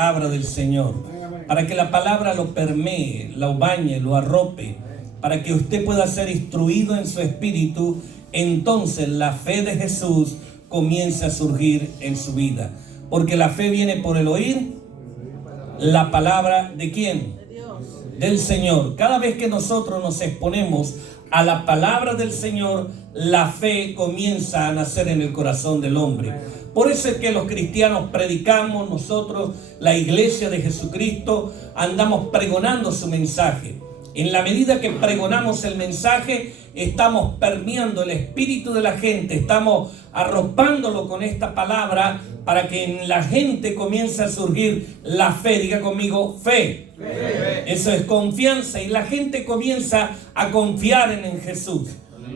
palabra del Señor, para que la palabra lo permee, lo bañe, lo arrope, para que usted pueda ser instruido en su espíritu. Entonces la fe de Jesús comienza a surgir en su vida, porque la fe viene por el oír la palabra ¿de quién? De Dios. Del Señor. Cada vez que nosotros nos exponemos a la palabra del Señor, la fe comienza a nacer en el corazón del hombre. Por eso es que los cristianos predicamos, nosotros, la iglesia de Jesucristo, andamos pregonando su mensaje. En la medida que pregonamos el mensaje, estamos permeando el espíritu de la gente, estamos arropándolo con esta palabra para que en la gente comience a surgir la fe. Diga conmigo, fe. Fe. Eso es confianza, y la gente comienza a confiar en Jesús.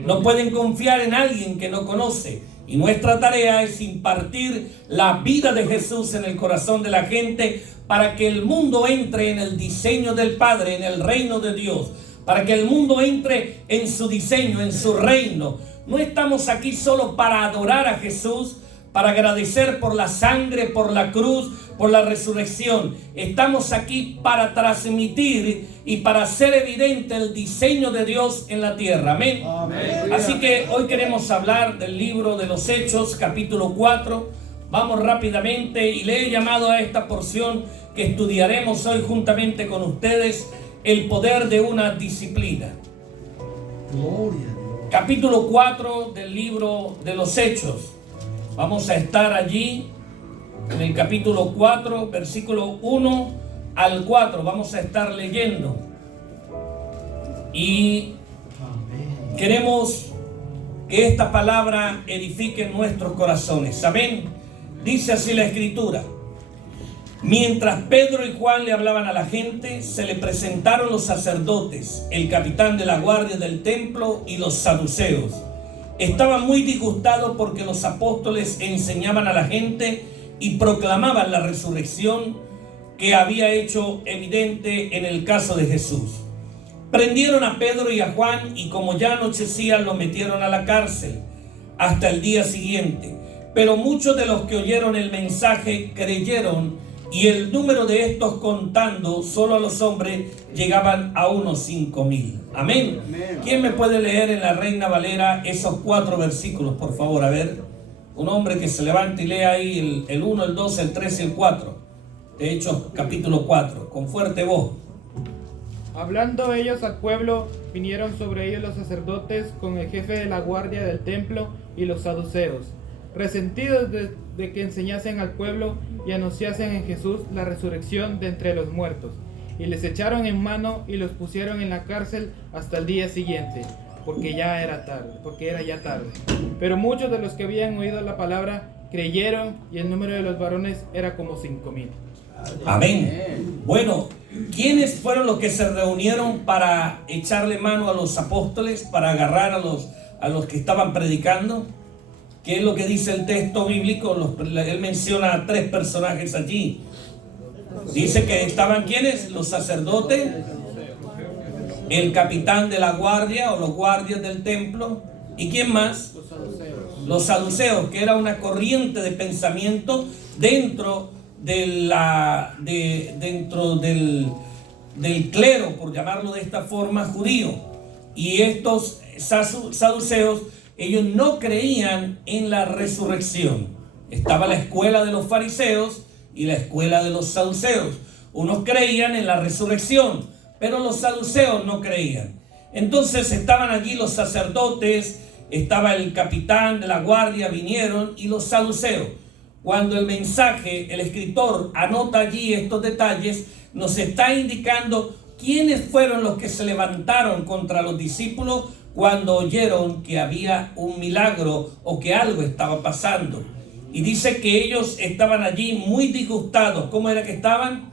No pueden confiar en alguien que no conoce. Y nuestra tarea es impartir la vida de Jesús en el corazón de la gente para que el mundo entre en el diseño del Padre, en el reino de Dios, para que el mundo entre en su diseño, en su reino. No estamos aquí solo para adorar a Jesús, para agradecer por la sangre, por la cruz, por la resurrección. Estamos aquí para transmitir y para hacer evidente el diseño de Dios en la tierra. Amén. Amén. Así que hoy queremos hablar del libro de los Hechos, capítulo 4. Vamos rápidamente, y le he llamado a esta porción que estudiaremos hoy juntamente con ustedes, el poder de una disciplina. Gloria a Dios. Capítulo 4 del libro de los Hechos. Vamos a estar allí en el capítulo 4, versículo 1 al 4. Vamos a estar leyendo. Y queremos que esta palabra edifique nuestros corazones. Amén. Dice así la Escritura. Mientras Pedro y Juan le hablaban a la gente, se le presentaron los sacerdotes, el capitán de la guardia del templo y los saduceos. Estaban muy disgustados porque los apóstoles enseñaban a la gente y proclamaban la resurrección que había hecho evidente en el caso de Jesús. Prendieron a Pedro y a Juan, y como ya anochecía, los metieron a la cárcel hasta el día siguiente. Pero muchos de los que oyeron el mensaje creyeron, y el número de estos, contando solo a los hombres, llegaban a unos 5,000. Amén. Amén. ¿Quién me puede leer en la Reina Valera esos 4 versículos, por favor? A ver, un hombre que se levante y lea ahí el 1, el 2, el 3 y el 4. De Hechos capítulo 4, con fuerte voz. Hablando ellos al pueblo, vinieron sobre ellos los sacerdotes con el jefe de la guardia del templo y los saduceos, resentidos de que enseñasen al pueblo y anunciasen en Jesús la resurrección de entre los muertos. Y les echaron en mano y los pusieron en la cárcel hasta el día siguiente, porque era ya tarde. Pero muchos de los que habían oído la palabra creyeron, y el número de los varones era como 5,000. Amén. Bueno, ¿quiénes fueron los que se reunieron para echarle mano a los apóstoles, para agarrar a los que estaban predicando? ¿Qué es lo que dice el texto bíblico? Él menciona a 3 personajes allí. Dice que estaban ¿quiénes? Los sacerdotes, el capitán de la guardia o los guardias del templo, ¿y quién más? Los saduceos, que era una corriente de pensamiento dentro del clero, por llamarlo de esta forma, judío. Y estos saduceos, ellos no creían en la resurrección. Estaba la escuela de los fariseos y la escuela de los saduceos. Unos creían en la resurrección, pero los saduceos no creían. Entonces estaban allí los sacerdotes, estaba el capitán de la guardia, vinieron, y los saduceos. Cuando el mensaje, el escritor anota allí estos detalles, nos está indicando quiénes fueron los que se levantaron contra los discípulos cuando oyeron que había un milagro o que algo estaba pasando. Y dice que ellos estaban allí muy disgustados. ¿Cómo era que estaban?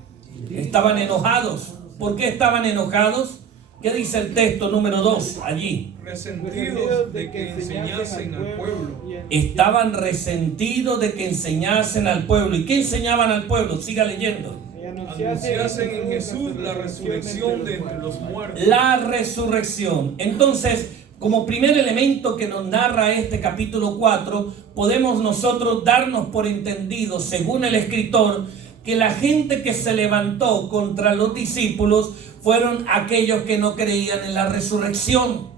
Estaban enojados. ¿Por qué estaban enojados? ¿Qué dice el texto número 2 allí? Resentidos de que enseñasen al pueblo. Estaban resentidos de que enseñasen al pueblo. ¿Y qué enseñaban al pueblo? Siga leyendo. Anunciasen en Jesús la resurrección de entre los muertos. La resurrección. Entonces, como primer elemento que nos narra este capítulo 4, podemos nosotros darnos por entendido, según el escritor, que la gente que se levantó contra los discípulos fueron aquellos que no creían en la resurrección.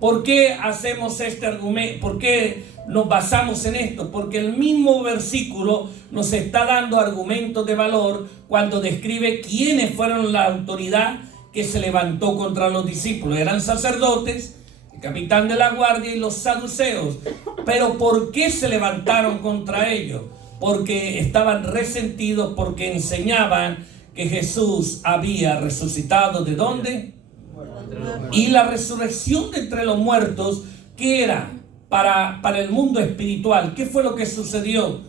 ¿Por qué hacemos este argumento? ¿Por qué nos basamos en esto? Porque el mismo versículo nos está dando argumentos de valor cuando describe quiénes fueron la autoridad que se levantó contra los discípulos. Eran sacerdotes, el capitán de la guardia y los saduceos. Pero ¿por qué se levantaron contra ellos? Porque estaban resentidos, porque enseñaban que Jesús había resucitado. ¿De dónde? Y la resurrección de entre los muertos, ¿qué era? Para el mundo espiritual. ¿Qué fue lo que sucedió?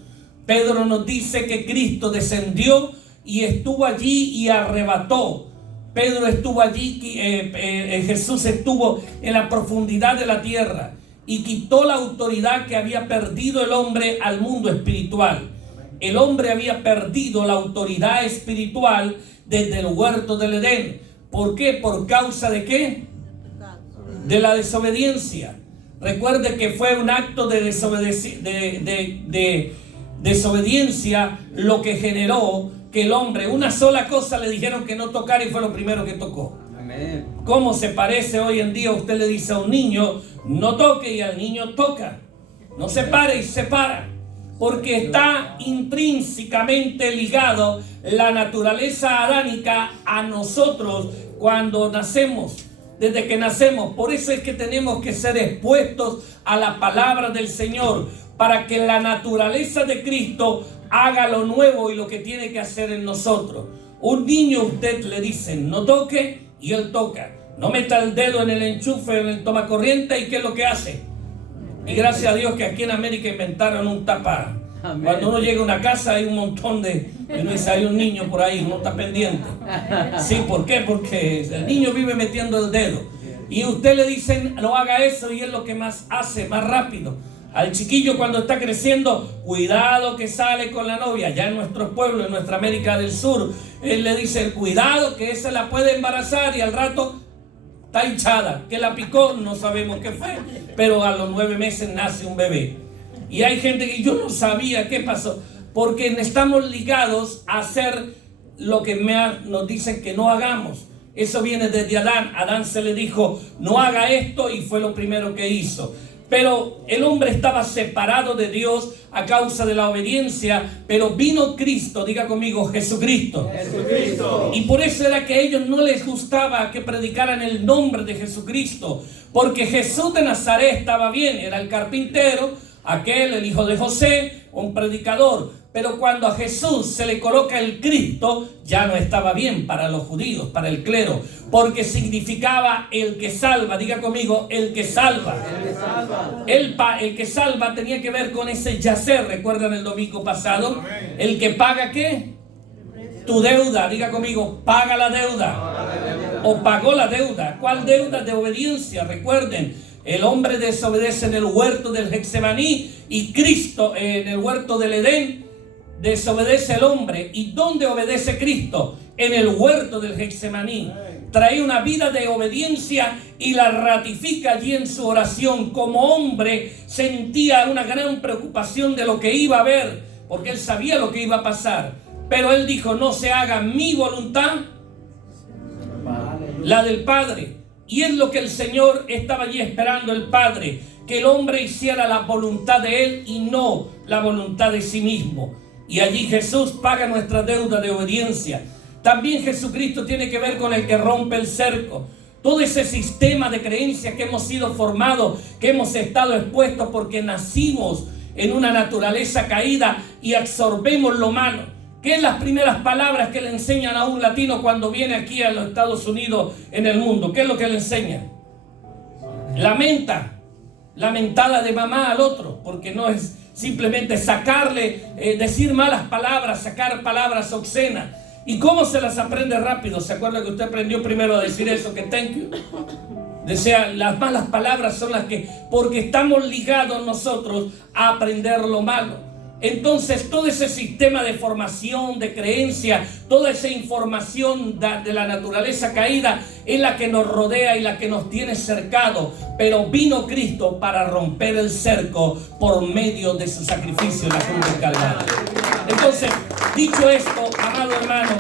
Pedro nos dice que Cristo descendió y estuvo allí y arrebató. Pedro estuvo allí, Jesús estuvo en la profundidad de la tierra y quitó la autoridad que había perdido el hombre al mundo espiritual. El hombre había perdido la autoridad espiritual desde el huerto del Edén. ¿Por qué? ¿Por causa de qué? De la desobediencia. Recuerde que fue un acto de desobediencia lo que generó que el hombre, una sola cosa le dijeron que no tocara y fue lo primero que tocó. Amén. ¿Cómo se parece hoy en día? Usted le dice a un niño, no toque, y al niño toca. No se pare y se para. Porque está intrínsecamente ligado la naturaleza adánica a nosotros cuando nacemos, desde que nacemos. Por eso es que tenemos que ser expuestos a la palabra del Señor, para que la naturaleza de Cristo haga lo nuevo y lo que tiene que hacer en nosotros. Un niño, usted le dice, no toque, y él toca. No meta el dedo en el enchufe, en el tomacorriente, y ¿qué es lo que hace? Y gracias a Dios que aquí en América inventaron un tapa. Amén. Cuando uno llega a una casa hay un montón de... Uno dice, hay un niño por ahí, no está pendiente. Sí, ¿por qué? Porque el niño vive metiendo el dedo. Y usted le dicen, no haga eso, y es lo que más hace, más rápido. Al chiquillo cuando está creciendo, cuidado que sale con la novia. Ya en nuestros pueblos, en nuestra América del Sur, él le dice, cuidado que esa la puede embarazar, y al rato está hinchada. Que la picó, no sabemos qué fue, pero a los 9 meses nace un bebé. Y hay gente que yo no sabía qué pasó, porque estamos ligados a hacer lo que nos dicen que no hagamos. Eso viene desde Adán. Adán se le dijo, no haga esto, y fue lo primero que hizo. Pero el hombre estaba separado de Dios a causa de la obediencia, pero vino Cristo, diga conmigo, Jesucristo. Jesucristo. Y por eso era que a ellos no les gustaba que predicaran el nombre de Jesucristo, porque Jesús de Nazaret estaba bien, era el carpintero, aquel, el hijo de José, un predicador. Pero cuando a Jesús se le coloca el Cristo, ya no estaba bien para los judíos, para el clero, porque significaba el que salva. Diga conmigo, el que salva. El que salva tenía que ver con ese yacer. ¿Recuerdan el domingo pasado? El que paga ¿qué? Tu deuda. Diga conmigo, paga la deuda. O pagó la deuda. ¿Cuál deuda? De obediencia. Recuerden, el hombre desobedece en el huerto del Getsemaní, y Cristo en el huerto del Edén. Desobedece el hombre. ¿Y dónde obedece Cristo? En el huerto del Getsemaní. Trae una vida de obediencia y la ratifica allí en su oración. Como hombre sentía una gran preocupación de lo que iba a haber, porque él sabía lo que iba a pasar. Pero él dijo, no se haga mi voluntad, la del Padre. Y es lo que el Señor estaba allí esperando, el Padre, que el hombre hiciera la voluntad de Él y no la voluntad de sí mismo. Y allí Jesús paga nuestra deuda de obediencia. También Jesucristo tiene que ver con el que rompe el cerco. Todo ese sistema de creencias que hemos sido formados, que hemos estado expuestos porque nacimos en una naturaleza caída y absorbemos lo malo. ¿Qué es las primeras palabras que le enseñan a un latino cuando viene aquí a los Estados Unidos en el mundo? ¿Qué es lo que le enseñan? Lamenta. Lamentada de mamá al otro, porque no es simplemente sacarle, decir malas palabras, sacar palabras obscenas. ¿Y cómo se las aprende rápido? ¿Se acuerda que usted aprendió primero a decir eso, que thank you? Desea, las malas palabras son las que, porque estamos ligados nosotros a aprender lo malo. Entonces todo ese sistema de formación, de creencia, toda esa información de la naturaleza caída es la que nos rodea y la que nos tiene cercado. Pero vino Cristo para romper el cerco por medio de su sacrificio en la cruz del Calvario. Entonces Dicho esto, amado hermano,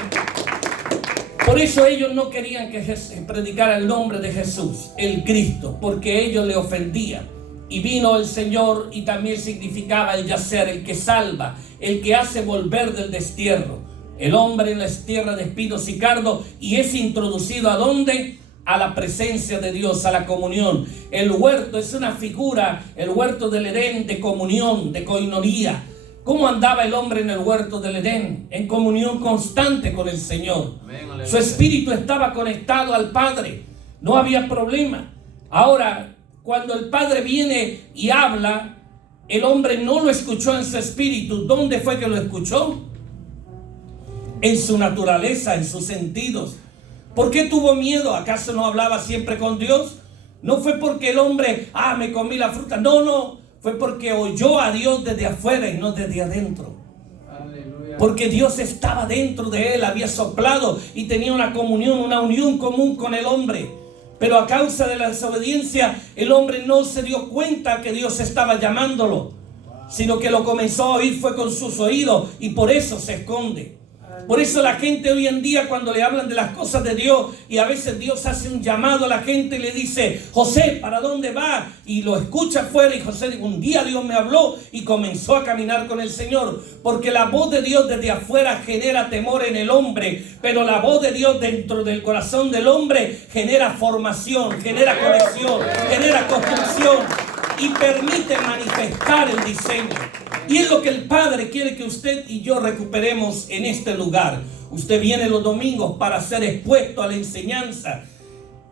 por eso ellos no querían que predicara el nombre de Jesús, el Cristo, porque ellos le ofendían. Y vino el Señor y también significaba el yacer, el que salva, el que hace volver del destierro. El hombre en la tierra de espinos y cardos, y es introducido ¿a dónde? A la presencia de Dios, a la comunión. El huerto es una figura, el huerto del Edén, de comunión, de coinonía. ¿Cómo andaba el hombre en el huerto del Edén? En comunión constante con el Señor. Su espíritu estaba conectado al Padre. No había problema. Ahora, cuando el Padre viene y habla, el hombre no lo escuchó en su espíritu. ¿Dónde fue que lo escuchó? En su naturaleza, en sus sentidos. ¿Por qué tuvo miedo? ¿Acaso no hablaba siempre con Dios? No fue porque el hombre, me comí la fruta. No. Fue porque oyó a Dios desde afuera y no desde adentro. Aleluya. Porque Dios estaba dentro de él, había soplado y tenía una comunión, una unión común con el hombre. Pero a causa de la desobediencia, el hombre no se dio cuenta que Dios estaba llamándolo, sino que lo comenzó a oír fue con sus oídos y por eso se esconde. Por eso la gente hoy en día, cuando le hablan de las cosas de Dios, y a veces Dios hace un llamado a la gente y le dice: José, ¿para dónde va? Y lo escucha afuera, y José dice: un día Dios me habló, y comenzó a caminar con el Señor. Porque la voz de Dios desde afuera genera temor en el hombre, pero la voz de Dios dentro del corazón del hombre genera formación, genera conexión, genera construcción y permite manifestar el diseño. Y es lo que el Padre quiere que usted y yo recuperemos en este lugar. Usted viene los domingos para ser expuesto a la enseñanza.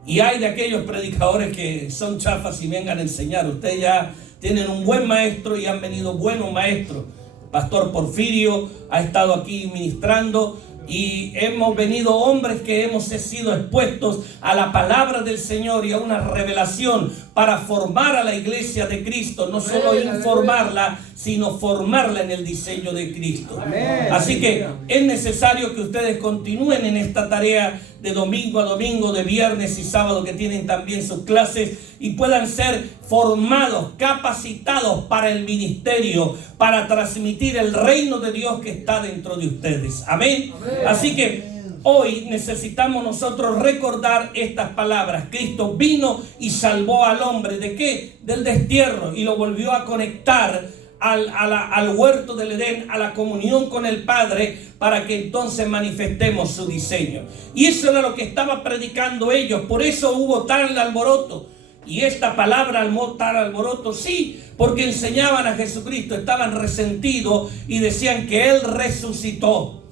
Y hay de aquellos predicadores que son chafas y vengan a enseñar. Ustedes ya tienen un buen maestro y han venido buenos maestros. Pastor Porfirio ha estado aquí ministrando. Y hemos venido hombres que hemos sido expuestos a la palabra del Señor y a una revelación para formar a la iglesia de Cristo. No solo informarla, sino formarla en el diseño de Cristo. Así que es necesario que ustedes continúen en esta tarea de domingo a domingo, de viernes y sábado, que tienen también sus clases, y puedan ser formados, capacitados para el ministerio, para transmitir el reino de Dios que está dentro de ustedes. Amén. Así que hoy necesitamos nosotros recordar estas palabras. Cristo vino y salvó al hombre. ¿De qué? Del destierro, y lo volvió a conectar al huerto del Edén, a la comunión con el Padre, para que entonces manifestemos su diseño. Y eso era lo que estaba predicando ellos. Por eso hubo tal alboroto. Y esta palabra, tal alboroto, sí, porque enseñaban a Jesucristo, estaban resentidos y decían que Él resucitó.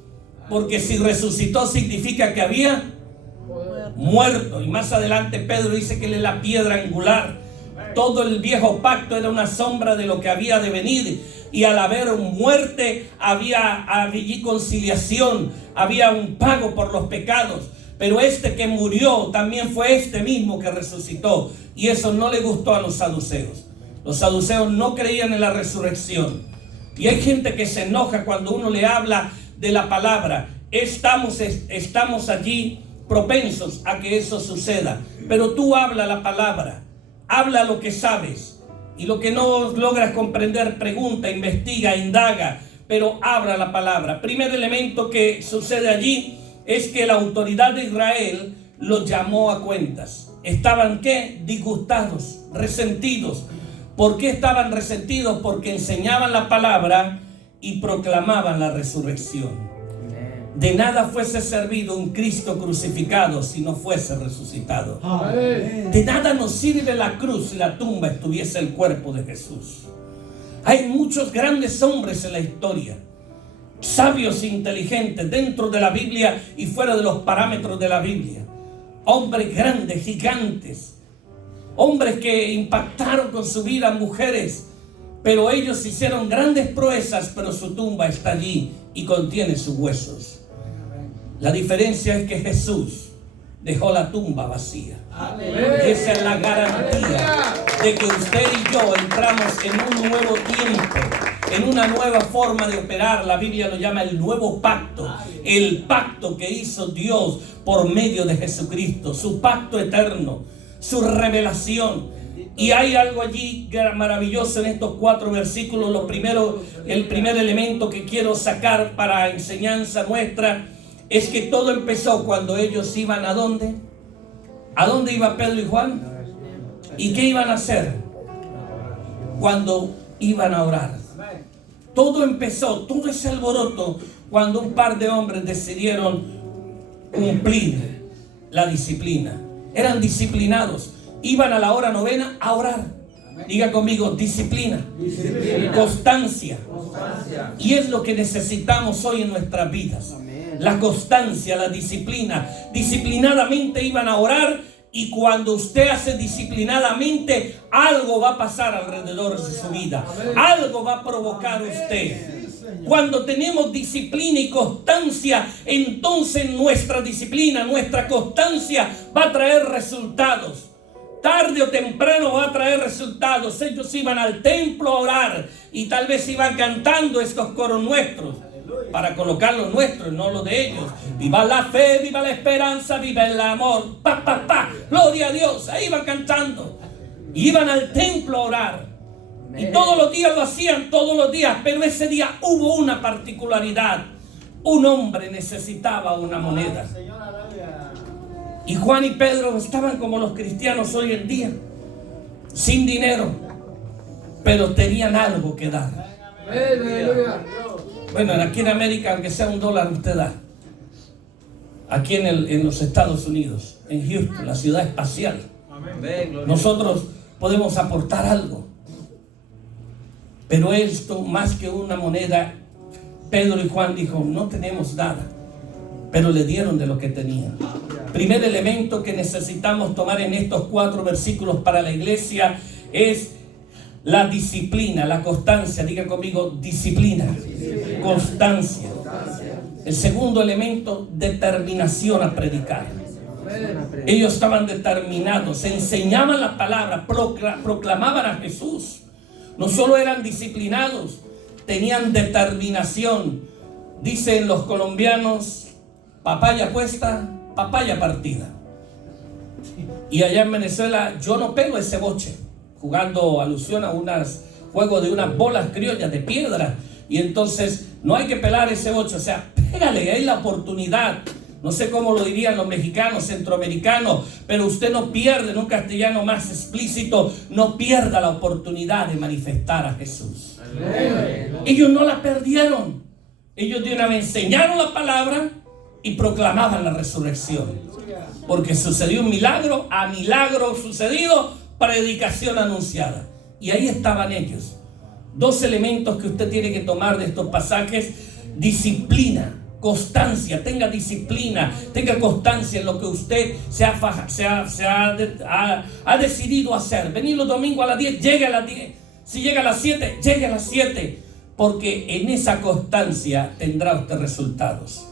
Porque si resucitó significa que había muerto. Y más adelante Pedro dice que Él es la piedra angular. Todo el viejo pacto era una sombra de lo que había de venir. Y al haber muerte, había allí conciliación, había un pago por los pecados. Pero este que murió también fue este mismo que resucitó. Y eso no le gustó a los saduceos. Los saduceos no creían en la resurrección. Y hay gente que se enoja cuando uno le habla de la palabra. Estamos allí propensos a que eso suceda. Pero tú habla la palabra. Habla lo que sabes, y lo que no logras comprender, pregunta, investiga, indaga, pero habla la palabra. Primer elemento que sucede allí es que la autoridad de Israel los llamó a cuentas. ¿Estaban qué? Disgustados, resentidos. ¿Por qué estaban resentidos? Porque enseñaban la palabra y proclamaban la resurrección. De nada fuese servido un Cristo crucificado si no fuese resucitado. De nada nos sirve la cruz si la tumba estuviese el cuerpo de Jesús. Hay muchos grandes hombres en la historia, sabios e inteligentes dentro de la Biblia y fuera de los parámetros de la Biblia. Hombres grandes, gigantes, hombres que impactaron con su vida, mujeres, pero ellos hicieron grandes proezas, pero su tumba está allí y contiene sus huesos. La diferencia es que Jesús dejó la tumba vacía. Esa es la garantía de que usted y yo entramos en un nuevo tiempo, en una nueva forma de operar. La Biblia lo llama el nuevo pacto, el pacto que hizo Dios por medio de Jesucristo, su pacto eterno, su revelación. Y hay algo allí maravilloso en estos 4 versículos. El primer elemento que quiero sacar para enseñanza nuestra es que todo empezó cuando ellos iban ¿a dónde? ¿A dónde iba Pedro y Juan? ¿Y qué iban a hacer? Cuando iban a orar. Todo empezó, todo ese alboroto, cuando un par de hombres decidieron cumplir la disciplina. Eran disciplinados. Iban a la hora novena a orar. Diga conmigo, disciplina. Constancia. Y es lo que necesitamos hoy en nuestras vidas. La constancia, la disciplina. Disciplinadamente iban a orar. Y cuando usted hace disciplinadamente, algo va a pasar alrededor de su vida. Algo va a provocar usted. Cuando tenemos disciplina y constancia, entonces nuestra disciplina, nuestra constancia va a traer resultados. Tarde o temprano va a traer resultados. Ellos iban al templo a orar y tal vez iban cantando estos coros nuestros para colocar los nuestros, no los de ellos. Viva la fe, viva la esperanza, viva el amor. Pa, pa, pa. Gloria a Dios. Ahí iban cantando. Iban al templo a orar. Y todos los días lo hacían, todos los días. Pero ese día hubo una particularidad. Un hombre necesitaba una moneda. Y Juan y Pedro estaban como los cristianos hoy en día, sin dinero, pero tenían algo que dar. Bueno, aquí en América, aunque sea $1, usted da. Aquí en los Estados Unidos, en Houston, la ciudad espacial, nosotros podemos aportar algo. Pero esto, más que una moneda, Pedro y Juan dijo, no tenemos nada. Pero le dieron de lo que tenían. Primer elemento que necesitamos tomar en estos 4 versículos para la iglesia es la disciplina, la constancia. Diga conmigo, disciplina, constancia. El segundo elemento, determinación a predicar. Ellos estaban determinados, enseñaban la palabra, proclamaban a Jesús. No solo eran disciplinados, tenían determinación. Dicen los colombianos, papaya puesta, papaya partida. Y allá en Venezuela yo no pego ese boche, jugando alusión a juego de unas bolas criollas de piedra. Y entonces no hay que pelar ese boche, o sea, pégale, hay la oportunidad. No sé cómo lo dirían los mexicanos, centroamericanos, pero usted no pierde, en un castellano más explícito, no pierda la oportunidad de manifestar a Jesús. Ellos no la perdieron. Ellos de una vez enseñaron la palabra y proclamaban la resurrección. Porque sucedió un milagro, a milagro sucedido, predicación anunciada. Y ahí estaban ellos. 2 elementos que usted tiene que tomar de estos pasajes: disciplina, constancia. Tenga disciplina, tenga constancia en lo que usted ha decidido hacer. Venir los domingos a las 10, llegue a las 10. Si llega a las 7, llegue a las 7. Porque en esa constancia tendrá usted resultados.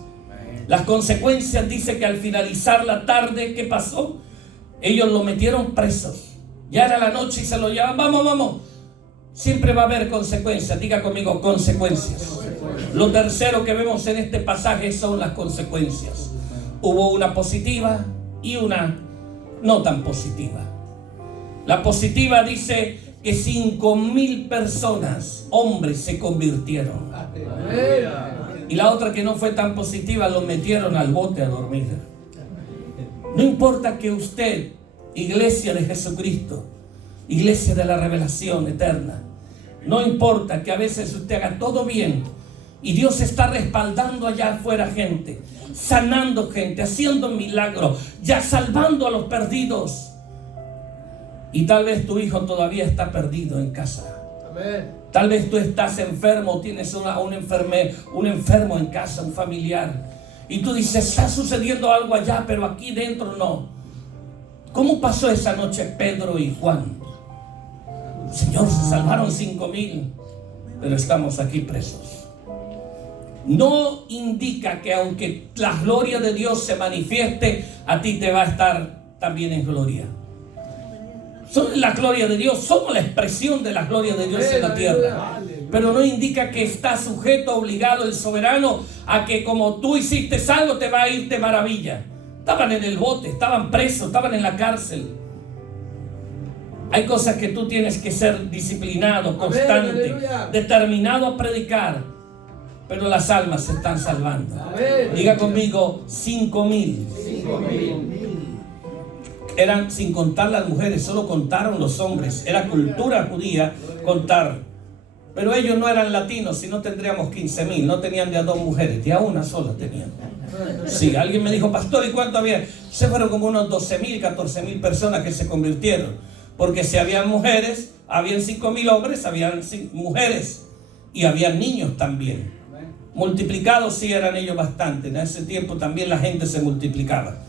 Las consecuencias, dice que al finalizar la tarde, ¿qué pasó? Ellos lo metieron presos. Ya era la noche y se lo llevaban. Vamos. Siempre va a haber consecuencias. Diga conmigo, consecuencias. Lo tercero que vemos en este pasaje son las consecuencias. Hubo una positiva y una no tan positiva. La positiva dice que 5,000 personas, hombres, se convirtieron. Y la otra, que no fue tan positiva, los metieron al bote a dormir. No importa que usted, iglesia de Jesucristo, iglesia de la revelación eterna, no importa que a veces usted haga todo bien y Dios está respaldando allá afuera gente, sanando gente, haciendo milagros, ya salvando a los perdidos. Y tal vez tu hijo todavía está perdido en casa. Tal vez tú estás enfermo, tienes un enfermo en casa, un familiar. Y tú dices, está sucediendo algo allá, pero aquí dentro no. ¿Cómo pasó esa noche Pedro y Juan? Señor, se salvaron 5,000, pero estamos aquí presos. No indica que aunque la gloria de Dios se manifieste, a ti te va a estar también en gloria. Somos la gloria de Dios, somos la expresión de la gloria de Dios en la tierra. Pero no indica que está sujeto, obligado el soberano a que como tú hiciste algo te va a ir de maravilla. Estaban en el bote, estaban presos, estaban en la cárcel. Hay cosas que tú tienes que ser disciplinado, constante, determinado a predicar, pero las almas se están salvando. Diga conmigo, 5,000. Eran sin contar las mujeres, solo contaron los hombres. Era cultura judía contar. Pero ellos no eran latinos, si no tendríamos 15,000. No tenían de a 2 mujeres, de a una sola tenían. Sí, alguien me dijo, pastor, ¿y cuánto había? Se fueron como unos 12,000, 14,000 personas que se convirtieron. Porque si habían mujeres, habían 5,000 hombres, habían mujeres y habían niños también. Multiplicados sí eran ellos bastante. En ese tiempo también la gente se multiplicaba.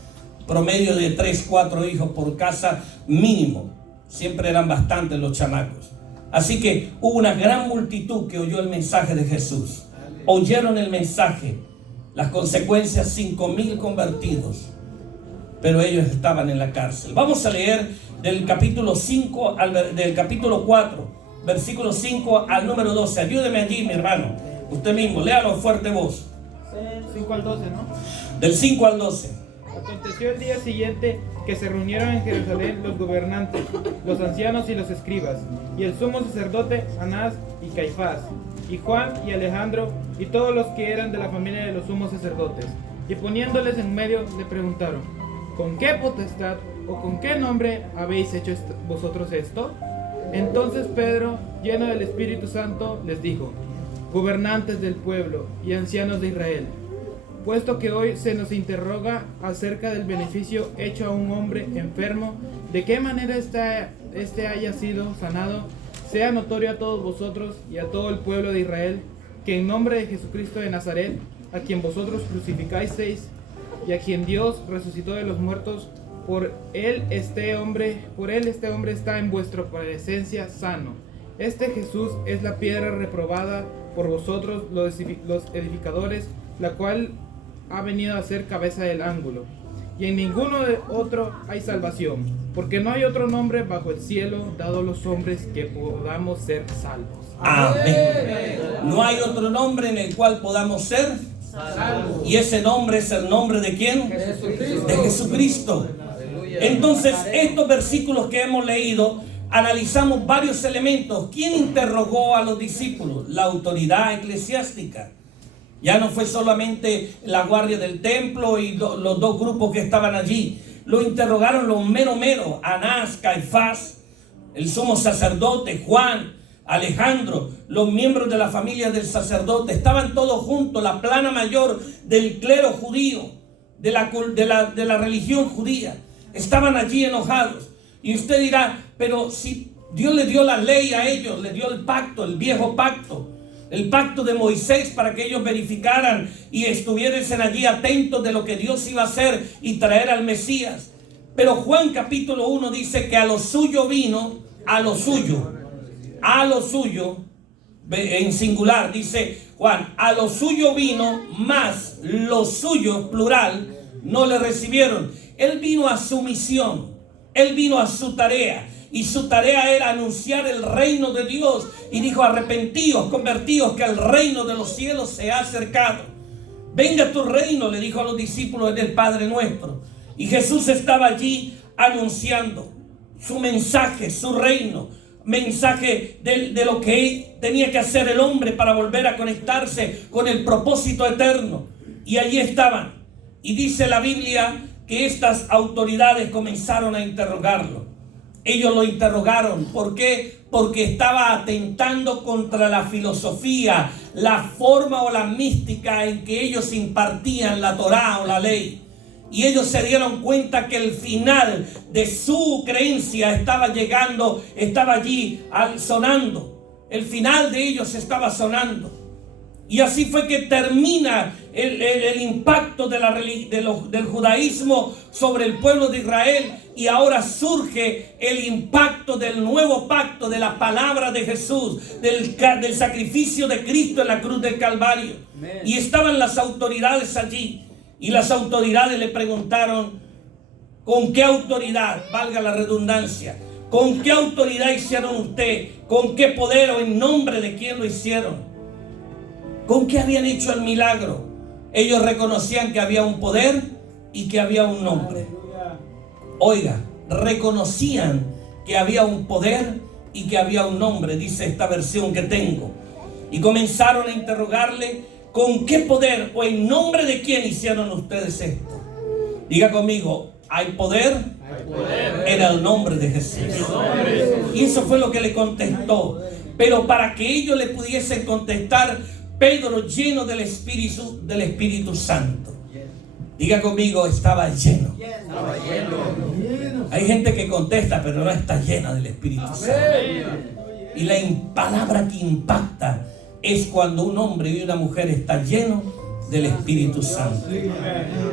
Promedio de 3, 4 hijos por casa mínimo. Siempre eran bastantes los chamacos. Así que hubo una gran multitud que oyó el mensaje de Jesús. Oyeron el mensaje. Las consecuencias, 5,000 convertidos. Pero ellos estaban en la cárcel. Vamos a leer del capítulo 5 del capítulo 4, versículo 5 al número 12. Ayúdeme allí, mi hermano. Usted mismo, léalo fuerte voz. 5 al 12, ¿no? Del 5 al 12. Aconteció el día siguiente que se reunieron en Jerusalén los gobernantes, los ancianos y los escribas, y el sumo sacerdote Anás y Caifás, y Juan y Alejandro, y todos los que eran de la familia de los sumos sacerdotes. Y poniéndoles en medio, le preguntaron: ¿con qué potestad o con qué nombre habéis hecho vosotros esto? Entonces Pedro, lleno del Espíritu Santo, les dijo: gobernantes del pueblo y ancianos de Israel, puesto que hoy se nos interroga acerca del beneficio hecho a un hombre enfermo, de qué manera este haya sido sanado, sea notorio a todos vosotros y a todo el pueblo de Israel, que en nombre de Jesucristo de Nazaret, a quien vosotros crucificasteis y a quien Dios resucitó de los muertos, por él este hombre está en vuestra presencia sano. Este Jesús es la piedra reprobada por vosotros los edificadores, la cual ha venido a ser cabeza del ángulo. Y en ninguno de otro hay salvación, porque no hay otro nombre bajo el cielo dado a los hombres que podamos ser salvos. Amén. No hay otro nombre en el cual podamos ser salvos. Y ese nombre es el nombre ¿de quién? Jesucristo. De Jesucristo. Entonces, estos versículos que hemos leído, analizamos varios elementos. ¿Quién interrogó a los discípulos? La autoridad eclesiástica. Ya no fue solamente la guardia del templo y los 2 grupos que estaban allí. Lo interrogaron los mero, Anás, Caifás, el sumo sacerdote, Juan, Alejandro, los miembros de la familia del sacerdote. Estaban todos juntos, la plana mayor del clero judío, de la religión judía. Estaban allí enojados. Y usted dirá, pero si Dios le dio la ley a ellos, le dio el pacto, el viejo pacto, el pacto de Moisés, para que ellos verificaran y estuviesen allí atentos de lo que Dios iba a hacer y traer al Mesías. Pero Juan capítulo 1 dice que a lo suyo vino, a lo suyo, en singular dice Juan, a lo suyo vino, mas los suyos, plural, no le recibieron. Él vino a su misión, él vino a su tarea. Y su tarea era anunciar el reino de Dios. Y dijo: arrepentíos, convertíos, que el reino de los cielos se ha acercado. Venga tu reino, le dijo a los discípulos del Padre Nuestro. Y Jesús estaba allí anunciando su mensaje, su reino. Mensaje de lo que tenía que hacer el hombre para volver a conectarse con el propósito eterno. Y allí estaban. Y dice la Biblia que estas autoridades comenzaron a interrogarlo. Ellos lo interrogaron. ¿Por qué? Porque estaba atentando contra la filosofía, la forma o la mística en que ellos impartían la Torá o la ley. Y ellos se dieron cuenta que el final de su creencia estaba llegando, estaba allí sonando. El final de ellos estaba sonando. Y así fue que termina el impacto del judaísmo sobre el pueblo de Israel. Y ahora surge el impacto del nuevo pacto, de la palabra de Jesús, del sacrificio de Cristo en la cruz del Calvario. Amen. Y estaban las autoridades allí. Y las autoridades le preguntaron: ¿con qué autoridad, valga la redundancia, con qué autoridad hicieron usted? ¿Con qué poder o en nombre de quién lo hicieron? ¿Con qué habían hecho el milagro? Ellos reconocían que había un poder y que había un nombre. Oiga, reconocían que había un poder y que había un nombre, dice esta versión que tengo. Y comenzaron a interrogarle: ¿con qué poder o en nombre de quién hicieron ustedes esto? Diga conmigo: hay poder en el nombre de Jesús. Y eso fue lo que le contestó. Pero para que ellos le pudiesen contestar, Pedro, lleno del Espíritu Santo. Diga conmigo: estaba lleno. Hay gente que contesta, pero no está llena del Espíritu Santo. Y la palabra que impacta es cuando un hombre y una mujer están llenos del Espíritu Santo.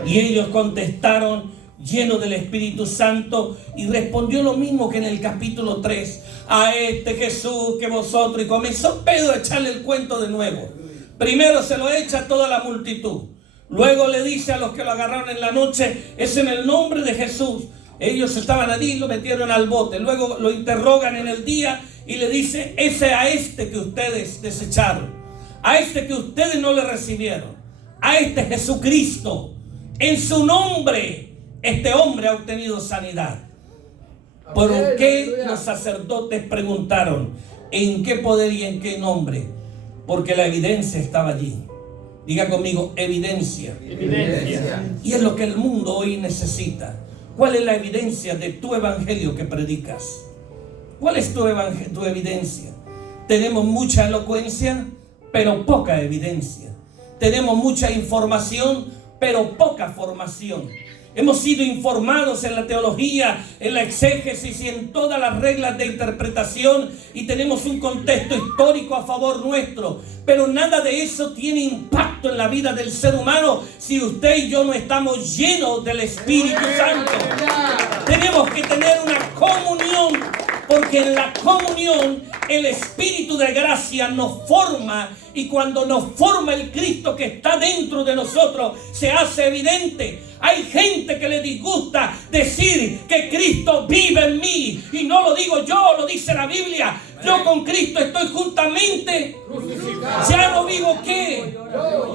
Y ellos contestaron: lleno del Espíritu Santo. Y respondió lo mismo que en el capítulo 3: a este Jesús que vosotros. Y comenzó Pedro a echarle el cuento de nuevo. Primero se lo echa a toda la multitud. Luego le dice a los que lo agarraron en la noche: es en el nombre de Jesús. Ellos estaban allí y lo metieron al bote. Luego lo interrogan en el día y le dice: ese a este que ustedes desecharon, a este que ustedes no le recibieron, a este Jesucristo, en su nombre este hombre ha obtenido sanidad. ¿Por qué los sacerdotes preguntaron: ¿en qué poder y en qué nombre? Porque la evidencia estaba allí. Diga conmigo: evidencia. Evidencia. Y es lo que el mundo hoy necesita. ¿Cuál es la evidencia de tu evangelio que predicas? ¿Cuál es tu evidencia? Tenemos mucha elocuencia, pero poca evidencia. Tenemos mucha información, pero poca formación. Hemos sido informados en la teología, en la exégesis y en todas las reglas de interpretación, y tenemos un contexto histórico a favor nuestro, pero nada de eso tiene impacto en la vida del ser humano si usted y yo no estamos llenos del Espíritu Santo. Tenemos que tener una comunión, porque en la comunión el Espíritu de gracia nos forma, y cuando nos forma el Cristo que está dentro de nosotros, se hace evidente. Hay gente que le disgusta decir que Cristo vive en mí, y no lo digo yo, lo dice la Biblia. Yo con Cristo estoy juntamente crucificado. Ya no vivo ¿qué?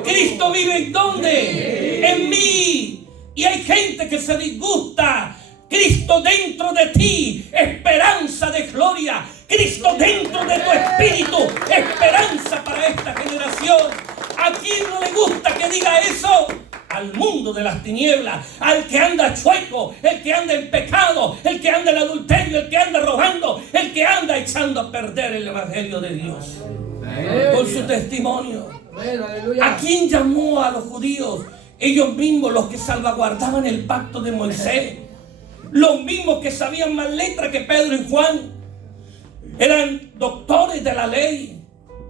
Cristo vive ¿en dónde? En mí. Y hay gente que se disgusta. Cristo dentro de ti, esperanza de gloria. Cristo dentro de tu espíritu, esperanza para esta generación. ¿A quién no le gusta que diga eso? Al mundo de las tinieblas, al que anda chueco, el que anda en pecado, el que anda en adulterio, el que anda robando, el que anda echando a perder el evangelio de Dios con su testimonio. ¿A quién llamó a los judíos? Ellos mismos, los que salvaguardaban el pacto de Moisés, los mismos que sabían más letra que Pedro y Juan, eran doctores de la ley,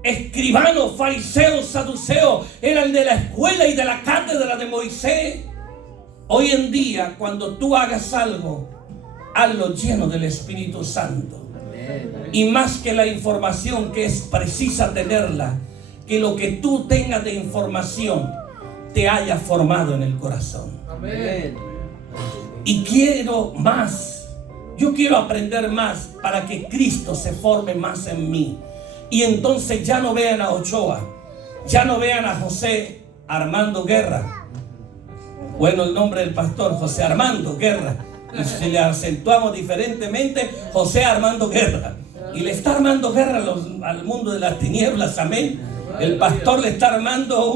escribanos, fariseos, saduceos, eran de la escuela y de la cátedra de Moisés. Hoy en día, cuando tú hagas algo, hazlo lleno del Espíritu Santo. Y más que la información, que es precisa tenerla, que lo que tú tengas de información te haya formado en el corazón. Amén. Y quiero más. Yo quiero aprender más para que Cristo se forme más en mí. Y entonces ya no vean a Ochoa, ya no vean a José Armando Guerra. Bueno, el nombre del pastor, José Armando Guerra. Y si le acentuamos diferentemente, José Armando Guerra. Y le está armando guerra al mundo de las tinieblas, amén. El pastor le está armando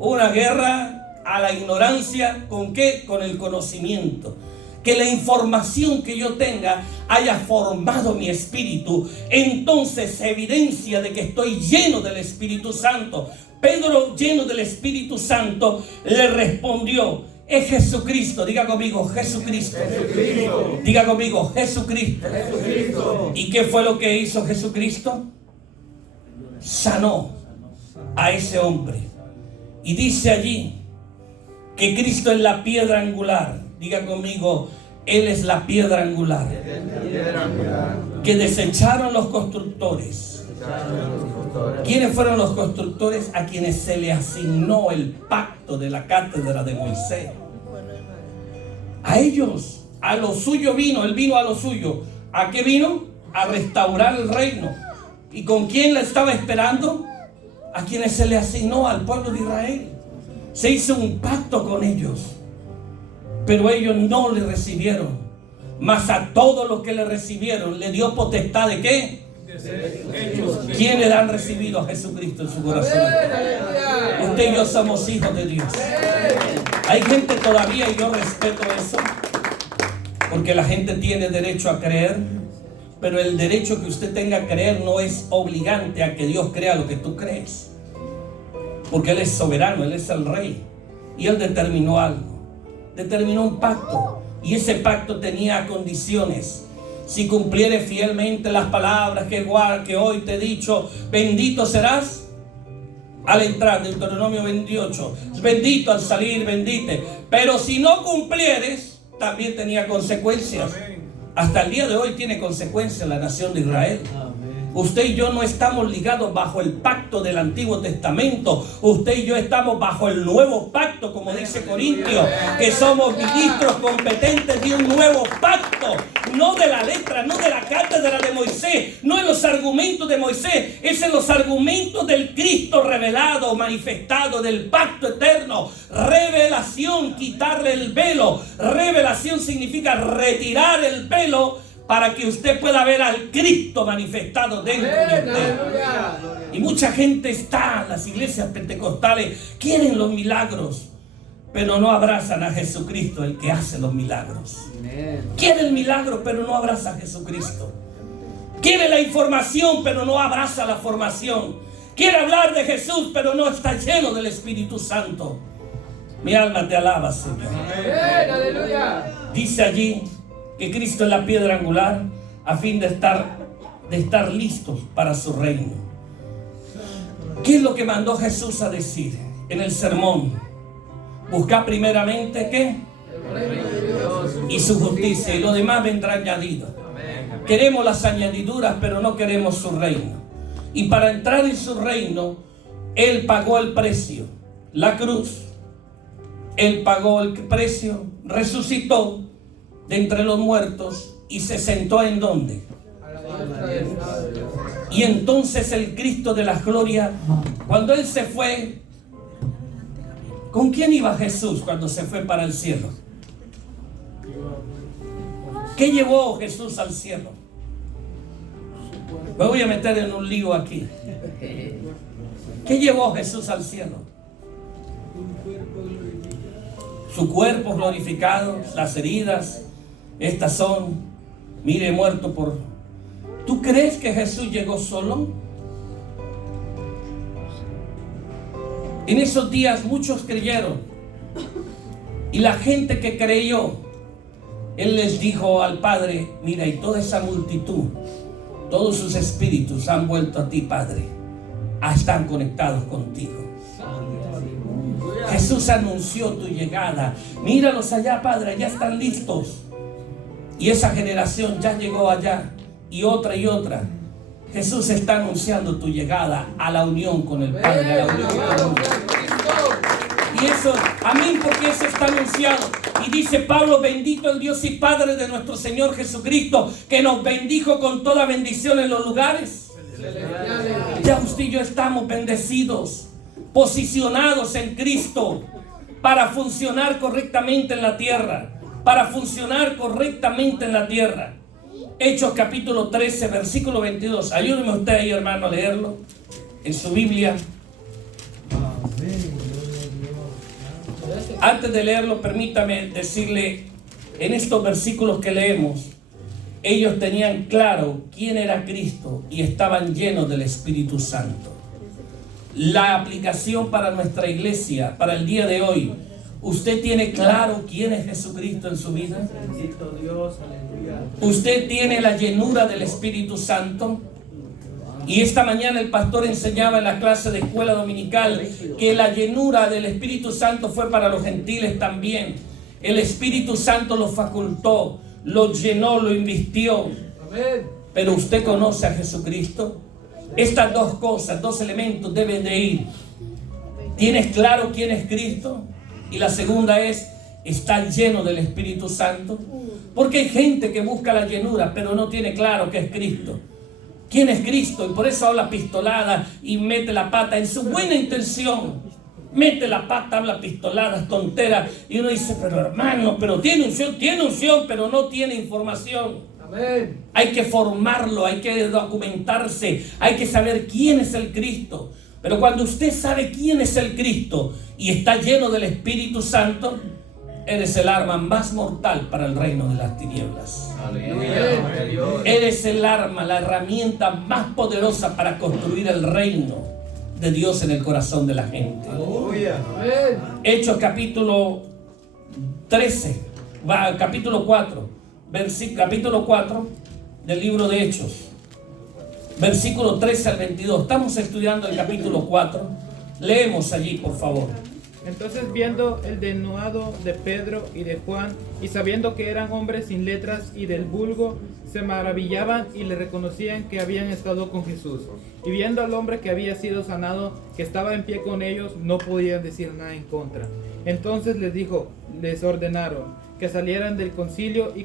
una guerra a la ignorancia. ¿Con qué? Con el conocimiento. Que la información que yo tenga haya formado mi espíritu. Entonces evidencia de que estoy lleno del Espíritu Santo. Pedro, lleno del Espíritu Santo, le respondió: es Jesucristo. Diga conmigo: Jesucristo. Jesucristo. Diga conmigo: Jesucristo. Jesucristo. ¿Y qué fue lo que hizo Jesucristo? Sanó a ese hombre. Y dice allí que Cristo es la piedra angular. Diga conmigo: Él es la piedra angular. Que desecharon los constructores. ¿Quiénes fueron los constructores? A quienes se le asignó el pacto de la cátedra de Moisés. A ellos, a lo suyo vino. Él vino a lo suyo. ¿A qué vino? A restaurar el reino. ¿Y con quién la estaba esperando? A quienes se le asignó, al pueblo de Israel. Se hizo un pacto con ellos, pero ellos no le recibieron. Mas a todos los que le recibieron, le dio potestad de ¿qué? ¿Quiénes han recibido a Jesucristo en su corazón? Usted y yo somos hijos de Dios. Hay gente todavía, y yo respeto eso, porque la gente tiene derecho a creer, pero el derecho que usted tenga a creer no es obligante a que Dios crea lo que tú crees, porque Él es soberano, Él es el rey, y Él determinó algo, determinó un pacto, y ese pacto tenía condiciones. Si cumplieres fielmente las palabras que hoy te he dicho, bendito serás al entrar, Deuteronomio 28, bendito al salir, bendite. Pero si no cumplieres, también tenía consecuencias. Hasta el día de hoy tiene consecuencias la nación de Israel. Usted y yo no estamos ligados bajo el pacto del Antiguo Testamento. Usted y yo estamos bajo el nuevo pacto, como dice Corintios, que somos ministros competentes de un nuevo pacto. No de la letra, no de la cátedra de Moisés, no en los argumentos de Moisés, es en los argumentos del Cristo revelado, manifestado, del pacto eterno. Revelación, quitarle el velo. Revelación significa retirar el velo para que usted pueda ver al Cristo manifestado dentro de usted. Y mucha gente está en las iglesias pentecostales, quieren los milagros, pero no abrazan a Jesucristo, el que hace los milagros. Quiere el milagro, pero no abraza a Jesucristo. Quiere la información, pero no abraza la formación. Quiere hablar de Jesús, pero no está lleno del Espíritu Santo. Mi alma te alaba, Señor. Dice allí que Cristo es la piedra angular a fin de estar listos para su reino. ¿Qué es lo que mandó Jesús a decir en el sermón? Buscar primeramente ¿qué? Y su justicia, y lo demás vendrá añadido. Queremos las añadiduras, pero no queremos su reino. Y para entrar en su reino, Él pagó el precio, la cruz. Él pagó el precio, resucitó de entre los muertos y se sentó ¿en dónde? Y entonces el Cristo de la gloria, cuando Él se fue, ¿con quién iba Jesús cuando se fue para el cielo? ¿Qué llevó Jesús al cielo? Me voy a meter en un lío aquí. ¿Qué llevó Jesús al cielo? Su cuerpo glorificado, las heridas, estas son, mire, muerto por... ¿Tú crees que Jesús llegó solo? En esos días muchos creyeron, y la gente que creyó, Él les dijo al Padre, mira, y toda esa multitud, todos sus espíritus han vuelto a ti, Padre, están conectados contigo. Jesús anunció tu llegada. Míralos allá, Padre, ya están listos. Y esa generación ya llegó allá, y otra y otra. Jesús está anunciando tu llegada a la unión con el Padre, a la unión con Dios. Y eso, amén, porque eso está anunciado. Y dice Pablo, bendito el Dios y Padre de nuestro Señor Jesucristo, que nos bendijo con toda bendición en los lugares. Ya usted y yo estamos bendecidos, posicionados en Cristo para funcionar correctamente en la tierra. Para funcionar correctamente en la tierra. Hechos capítulo 13, versículo 22. Ayúdeme usted ahí, hermano, a leerlo en su Biblia. Antes de leerlo, permítame decirle, en estos versículos que leemos, ellos tenían claro quién era Cristo y estaban llenos del Espíritu Santo. La aplicación para nuestra iglesia, para el día de hoy, ¿usted tiene claro quién es Jesucristo en su vida? Bendito Dios, aleluya. ¿Usted tiene la llenura del Espíritu Santo? Y esta mañana el pastor enseñaba en la clase de escuela dominical que la llenura del Espíritu Santo fue para los gentiles también. El Espíritu Santo lo facultó, lo llenó, lo invistió. Pero usted conoce a Jesucristo. Estas dos cosas, dos elementos deben de ir. ¿Tienes claro quién es Cristo? Y la segunda es, ¿está lleno del Espíritu Santo? Porque hay gente que busca la llenura, pero no tiene claro que es Cristo. ¿Quién es Cristo? Y por eso habla pistolada y mete la pata en su buena intención. mete la pata, habla pistoladas, tonteras, y uno dice, pero hermano, pero tiene unción, pero no tiene información. Amén. Hay que formarlo, hay que documentarse, hay que saber quién es el Cristo. Pero cuando usted sabe quién es el Cristo y está lleno del Espíritu Santo, eres el arma más mortal para el reino de las tinieblas. Eres el arma, la herramienta más poderosa para construir el reino de Dios en el corazón de la gente. Hechos capítulo 13, capítulo 4, capítulo 4 del libro de Hechos, versículo 13 al 22. Estamos estudiando el capítulo 4. Leemos allí, por favor. Entonces, viendo el denuado de Pedro y de Juan, y sabiendo que eran hombres sin letras y del vulgo, se maravillaban y le reconocían que habían estado con Jesús. Y viendo al hombre que había sido sanado, que estaba en pie con ellos, no podían decir nada en contra. Entonces les ordenaron que salieran del concilio y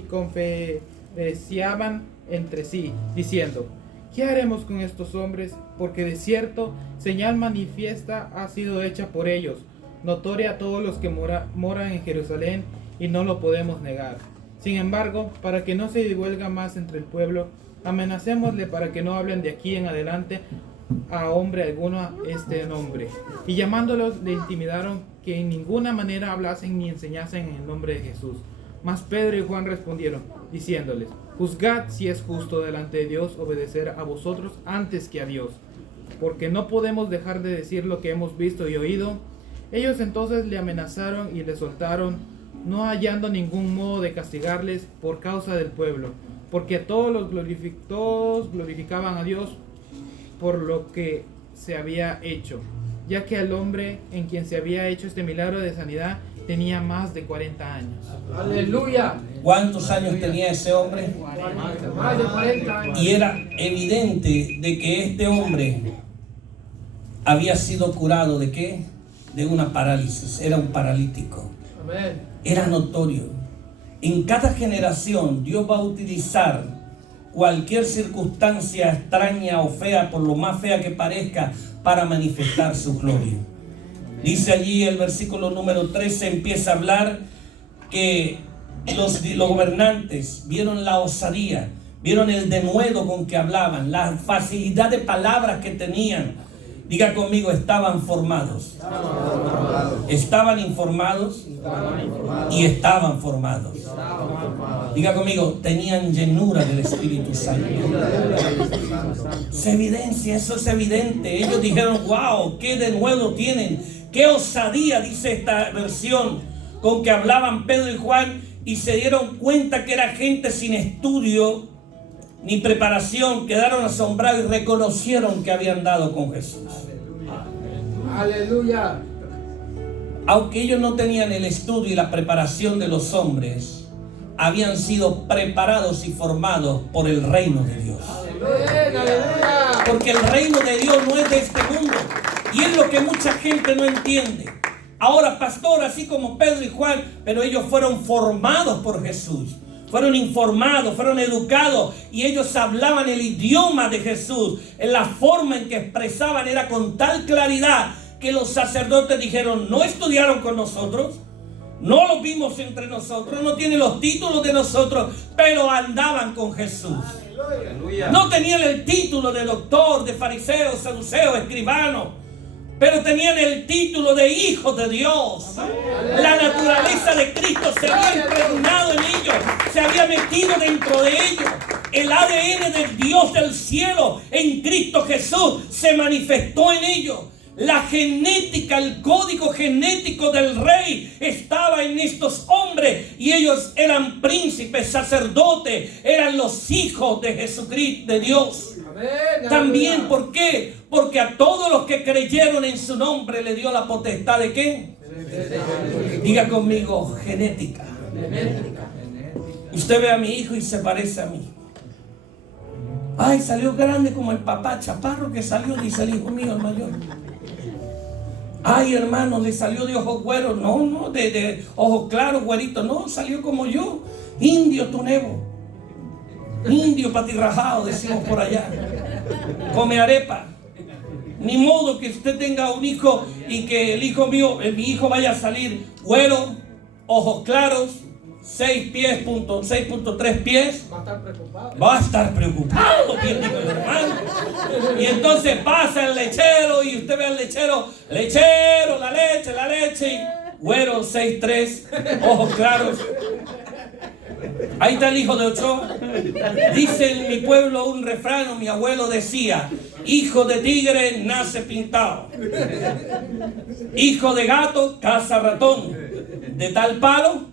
confesaban entre sí, diciendo: ¿qué haremos con estos hombres? Porque de cierto, señal manifiesta ha sido hecha por ellos, notoria a todos los que moran en Jerusalén, y no lo podemos negar. Sin embargo, para que no se divulgue más entre el pueblo, amenacémosle para que no hablen de aquí en adelante a hombre alguno a este nombre. Y llamándolos, le intimidaron que en ninguna manera hablasen ni enseñasen en el nombre de Jesús. Mas Pedro y Juan respondieron, diciéndoles: juzgad si es justo delante de Dios obedecer a vosotros antes que a Dios, porque no podemos dejar de decir lo que hemos visto y oído. Ellos entonces le amenazaron y le soltaron, no hallando ningún modo de castigarles por causa del pueblo, porque todos glorificaban a Dios por lo que se había hecho, ya que el hombre en quien se había hecho este milagro de sanidad tenía más de 40 años. Aleluya. ¿Cuántos años tenía ese hombre? Más de 40 años. Y era evidente de que este hombre había sido curado ¿de qué? De una parálisis. Era un paralítico. Amén. Era notorio. En cada generación Dios va a utilizar cualquier circunstancia extraña o fea, por lo más fea que parezca, para manifestar su gloria. Dice allí el versículo número 13, empieza a hablar que los gobernantes vieron la osadía, vieron el denuedo con que hablaban, la facilidad de palabras que tenían. Diga conmigo, estaban formados. Estaban informados y estaban formados. Diga conmigo, tenían llenura del Espíritu Santo. Se evidencia, eso es evidente. Ellos dijeron, wow, qué denuedo tienen, qué osadía, dice esta versión, con que hablaban Pedro y Juan, y se dieron cuenta que era gente sin estudio ni preparación. Quedaron asombrados y reconocieron que habían dado con Jesús. Aleluya. Aunque ellos no tenían el estudio y la preparación de los hombres, habían sido preparados y formados por el reino de Dios. Aleluya. Porque el reino de Dios no es de este mundo, y es lo que mucha gente no entiende. Ahora, pastor, así como Pedro y Juan, pero ellos fueron formados por Jesús, fueron informados, fueron educados, y ellos hablaban el idioma de Jesús. En la forma en que expresaban era con tal claridad que los sacerdotes dijeron: no estudiaron con nosotros, no los vimos entre nosotros, no tienen los títulos de nosotros, pero andaban con Jesús. No tenían el título de doctor, de fariseo, saduceo, escribano, pero tenían el título de hijos de Dios. La naturaleza de Cristo se había impregnado en ellos, se había metido dentro de ellos. El ADN del Dios del cielo en Cristo Jesús se manifestó en ellos. La genética, el código genético del rey estaba en estos hombres, y ellos eran príncipes, sacerdotes, eran los hijos de Jesucristo, de Dios. Amén. También, ¿por qué? Porque a todos los que creyeron en su nombre le dio la potestad de ¿qué? Diga conmigo, genética. Usted ve a mi hijo y se parece a mí. Ay, salió grande como el papá, chaparro que salió, dice el hijo mío, el mayor. Ay, hermano, le salió de ojos güeros. No, de ojos claros, güeritos. No, salió como yo. Indio tunevo. Indio patirrajado, decimos por allá. Come arepa. Ni modo que usted tenga un hijo y que el hijo mío, mi hijo vaya a salir güero, ojos claros, 6.3 pies. Va a estar preocupado. Va a estar preocupado, bien digo el hermano. Y entonces pasa el lechero y usted ve al lechero, la leche, y güero 6'3", ojos claros. Ahí está el hijo de Ochoa. Dice en mi pueblo un refrán, mi abuelo decía: hijo de tigre nace pintado, hijo de gato caza ratón, de tal palo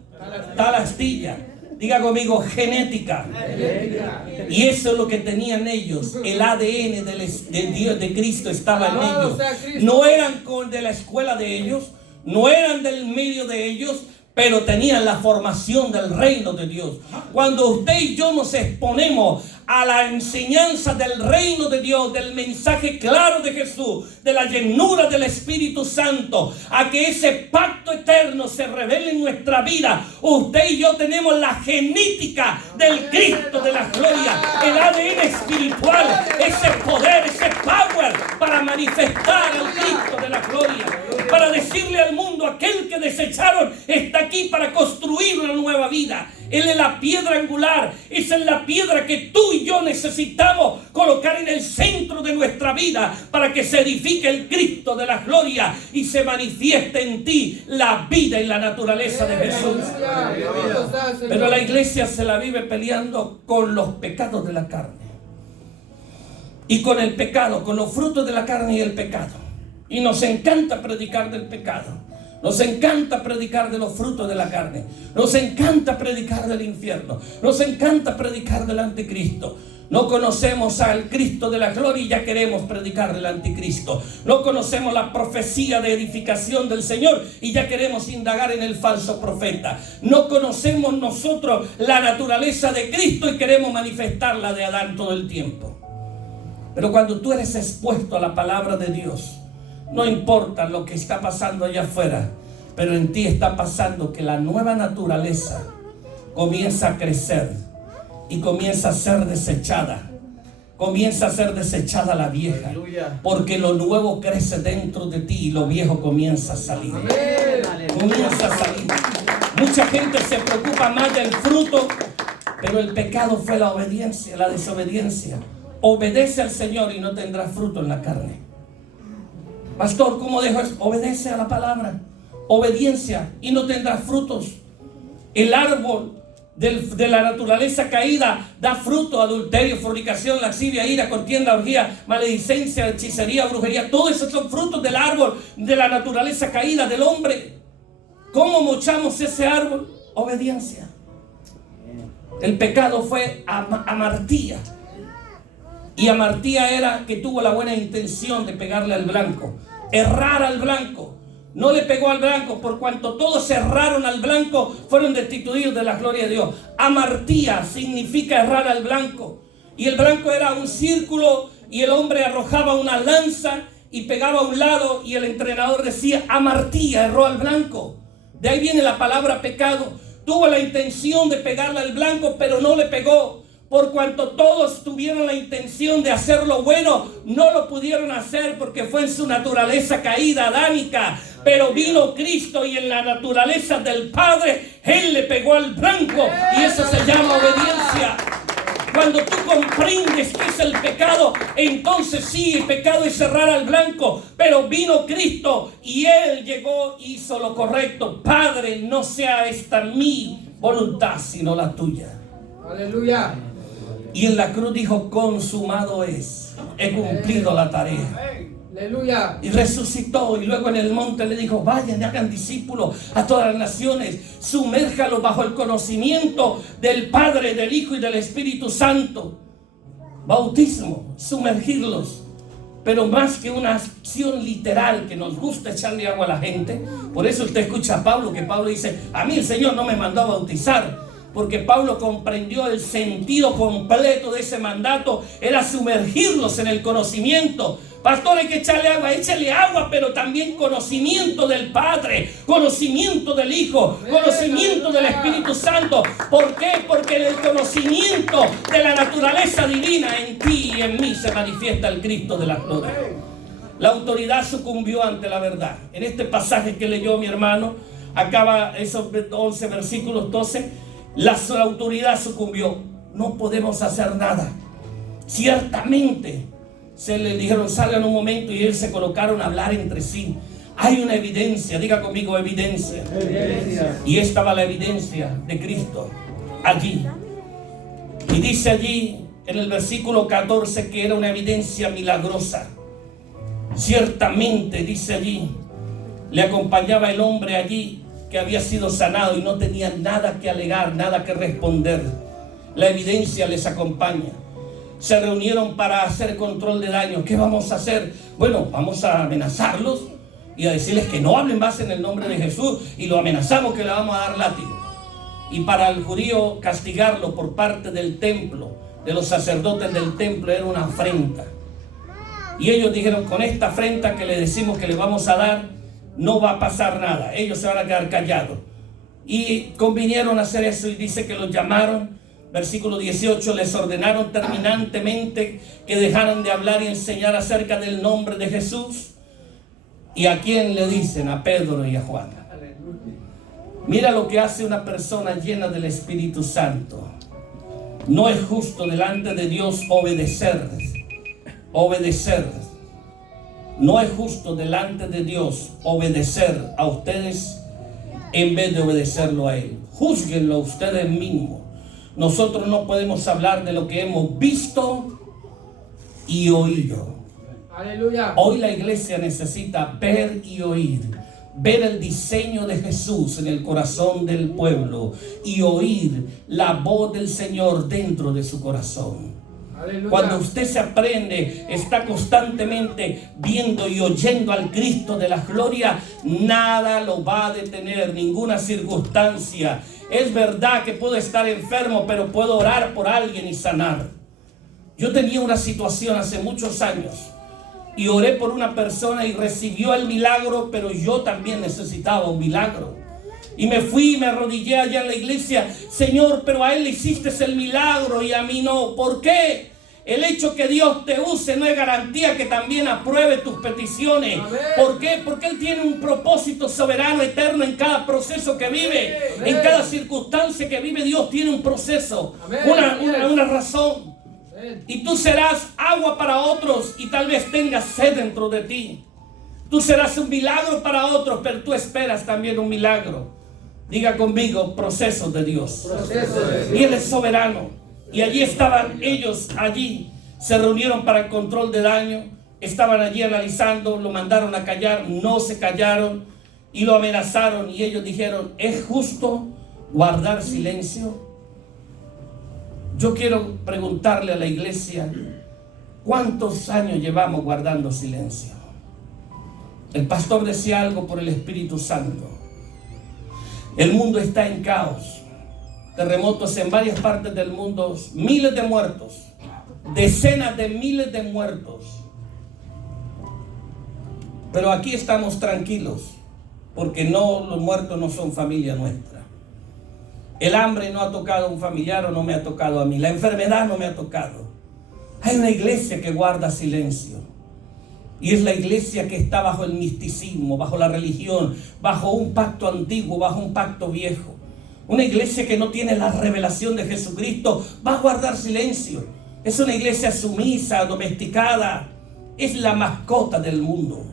tal astilla. Diga conmigo, genética. Y eso es lo que tenían ellos. El ADN de Dios, de Cristo, estaba en ellos. No eran de la escuela de ellos, no eran del medio de ellos, pero tenían la formación del reino de Dios. Cuando usted y yo nos exponemos a la enseñanza del reino de Dios, del mensaje claro de Jesús, de la llenura del Espíritu Santo, a que ese pacto eterno se revele en nuestra vida, usted y yo tenemos la genética del Cristo de la gloria, el ADN espiritual, ese poder, ese power para manifestar al Cristo de la gloria, para decirle al mundo: aquel que desecharon está aquí para construir una nueva vida. Él es la piedra angular. Esa es la piedra que tú y yo necesitamos colocar en el centro de nuestra vida para que se edifique el Cristo de la gloria y se manifieste en ti la vida y la naturaleza de Jesús. Pero la iglesia se la vive peleando con los pecados de la carne y con el pecado, con los frutos de la carne y el pecado. Y nos encanta predicar del pecado. Nos encanta predicar de los frutos de la carne. Nos encanta predicar del infierno. Nos encanta predicar del anticristo. No conocemos al Cristo de la gloria y ya queremos predicar del anticristo. No conocemos la profecía de edificación del Señor y ya queremos indagar en el falso profeta. No conocemos nosotros la naturaleza de Cristo y queremos manifestarla de Adán todo el tiempo. Pero cuando tú eres expuesto a la palabra de Dios, no importa lo que está pasando allá afuera, pero en ti está pasando que la nueva naturaleza comienza a crecer y comienza a ser desechada. Comienza a ser desechada la vieja, porque lo nuevo crece dentro de ti y lo viejo comienza a salir. Comienza a salir. Mucha gente se preocupa más del fruto, pero el pecado fue la obediencia, la desobediencia. Obedece al Señor y no tendrás fruto en la carne. Pastor, ¿cómo dejo eso? Obedece a la palabra. Obediencia y no tendrás frutos. El árbol de la naturaleza caída da fruto: adulterio, fornicación, lascivia, ira, contienda, orgía, maledicencia, hechicería, brujería. Todos esos son frutos del árbol de la naturaleza caída del hombre. ¿Cómo mochamos ese árbol? Obediencia. El pecado fue amartía. Y amartía era que tuvo la buena intención de pegarle al blanco, errar al blanco. No le pegó al blanco, por cuanto todos erraron al blanco, fueron destituidos de la gloria de Dios. Amartía significa errar al blanco. Y el blanco era un círculo y el hombre arrojaba una lanza y pegaba a un lado y el entrenador decía: amartía, erró al blanco. De ahí viene la palabra pecado. Tuvo la intención de pegarle al blanco, pero no le pegó. Por cuanto todos tuvieron la intención de hacer lo bueno, no lo pudieron hacer porque fue en su naturaleza caída adánica. Pero vino Cristo y en la naturaleza del Padre, Él le pegó al blanco y eso se llama obediencia. Cuando tú comprendes qué es el pecado, entonces sí, el pecado es cerrar al blanco. Pero vino Cristo y Él llegó y hizo lo correcto. Padre, no sea esta mi voluntad, sino la tuya. Aleluya. Y en la cruz dijo: consumado es, he cumplido la tarea. Aleluya. Y resucitó, y luego en el monte le dijo: vayan y hagan discípulos a todas las naciones, sumérjalos bajo el conocimiento del Padre, del Hijo y del Espíritu Santo. Bautismo, sumergirlos. Pero más que una acción literal que nos gusta echarle agua a la gente, por eso usted escucha a Pablo, que Pablo dice: a mí el Señor no me mandó a bautizar. Porque Pablo comprendió el sentido completo de ese mandato, era sumergirlos en el conocimiento. Pastor, hay que echarle agua, échale agua, pero también conocimiento del Padre, conocimiento del Hijo, conocimiento del Espíritu Santo. ¿Por qué? Porque en el conocimiento de la naturaleza divina en ti y en mí se manifiesta el Cristo de la gloria. La autoridad sucumbió ante la verdad. En este pasaje que leyó mi hermano, acaba esos 11 versículos 12, la autoridad sucumbió. No podemos hacer nada. Ciertamente, se le dijeron, salgan un momento, y ellos se colocaron a hablar entre sí. Hay una evidencia, diga conmigo, evidencia. Evidencia. Y estaba la evidencia de Cristo allí. Y dice allí en el versículo 14 que era una evidencia milagrosa. Ciertamente, dice allí, le acompañaba el hombre allí que había sido sanado y no tenía nada que alegar, nada que responder. La evidencia les acompaña. Se reunieron para hacer control de daño. ¿Qué vamos a hacer? Bueno, vamos a amenazarlos y a decirles que no hablen más en el nombre de Jesús, y lo amenazamos que le vamos a dar látigo. Y para el judío castigarlo por parte del templo, de los sacerdotes del templo, era una afrenta. Y ellos dijeron, con esta afrenta que le decimos que le vamos a dar, no va a pasar nada, ellos se van a quedar callados. Y convinieron a hacer eso, y dice que los llamaron. Versículo 18, les ordenaron terminantemente que dejaran de hablar y enseñar acerca del nombre de Jesús. ¿Y a quién le dicen? A Pedro y a Juan. Mira lo que hace una persona llena del Espíritu Santo. No es justo delante de Dios obedecer. No es justo delante de Dios obedecer a ustedes en vez de obedecerlo a Él. Júzguenlo ustedes mismos. Nosotros no podemos hablar de lo que hemos visto y oído. Aleluya. Hoy la iglesia necesita ver y oír. Ver el diseño de Jesús en el corazón del pueblo y oír la voz del Señor dentro de su corazón. Aleluya. Cuando usted se aprende, está constantemente viendo y oyendo al Cristo de la gloria, nada lo va a detener, ninguna circunstancia. Es verdad que puedo estar enfermo, pero puedo orar por alguien y sanar. Yo tenía una situación hace muchos años y oré por una persona y recibió el milagro, pero yo también necesitaba un milagro. Y me fui y me arrodillé allá en la iglesia. Señor, pero a él le hiciste el milagro y a mí no. ¿Por qué? El hecho que Dios te use no es garantía que también apruebe tus peticiones. Amén. ¿Por qué? Porque Él tiene un propósito soberano, eterno en cada proceso que vive. Amén. En cada circunstancia que vive, Dios tiene un proceso, Amén. una razón. Amén. Y tú serás agua para otros y tal vez tengas sed dentro de ti. Tú serás un milagro para otros, pero tú esperas también un milagro. Diga conmigo, procesos de Dios. Proceso de Y Él es soberano. Y allí estaban ellos, allí se reunieron para el control de daño. Estaban allí analizando, lo mandaron a callar, no se callaron y lo amenazaron. Y ellos dijeron, ¿es justo guardar silencio? Yo quiero preguntarle a la iglesia, ¿cuántos años llevamos guardando silencio? El pastor decía algo por el Espíritu Santo. El mundo está en caos. Terremotos en varias partes del mundo, miles de muertos, decenas de miles de muertos. Pero aquí estamos tranquilos, porque los muertos no son familia nuestra. El hambre no ha tocado a un familiar o no me ha tocado a mí. La enfermedad no me ha tocado. Hay una iglesia que guarda silencio. Y es la iglesia que está bajo el misticismo, bajo la religión, bajo un pacto antiguo, bajo un pacto viejo. Una iglesia que no tiene la revelación de Jesucristo va a guardar silencio. Es una iglesia sumisa, domesticada. Es la mascota del mundo.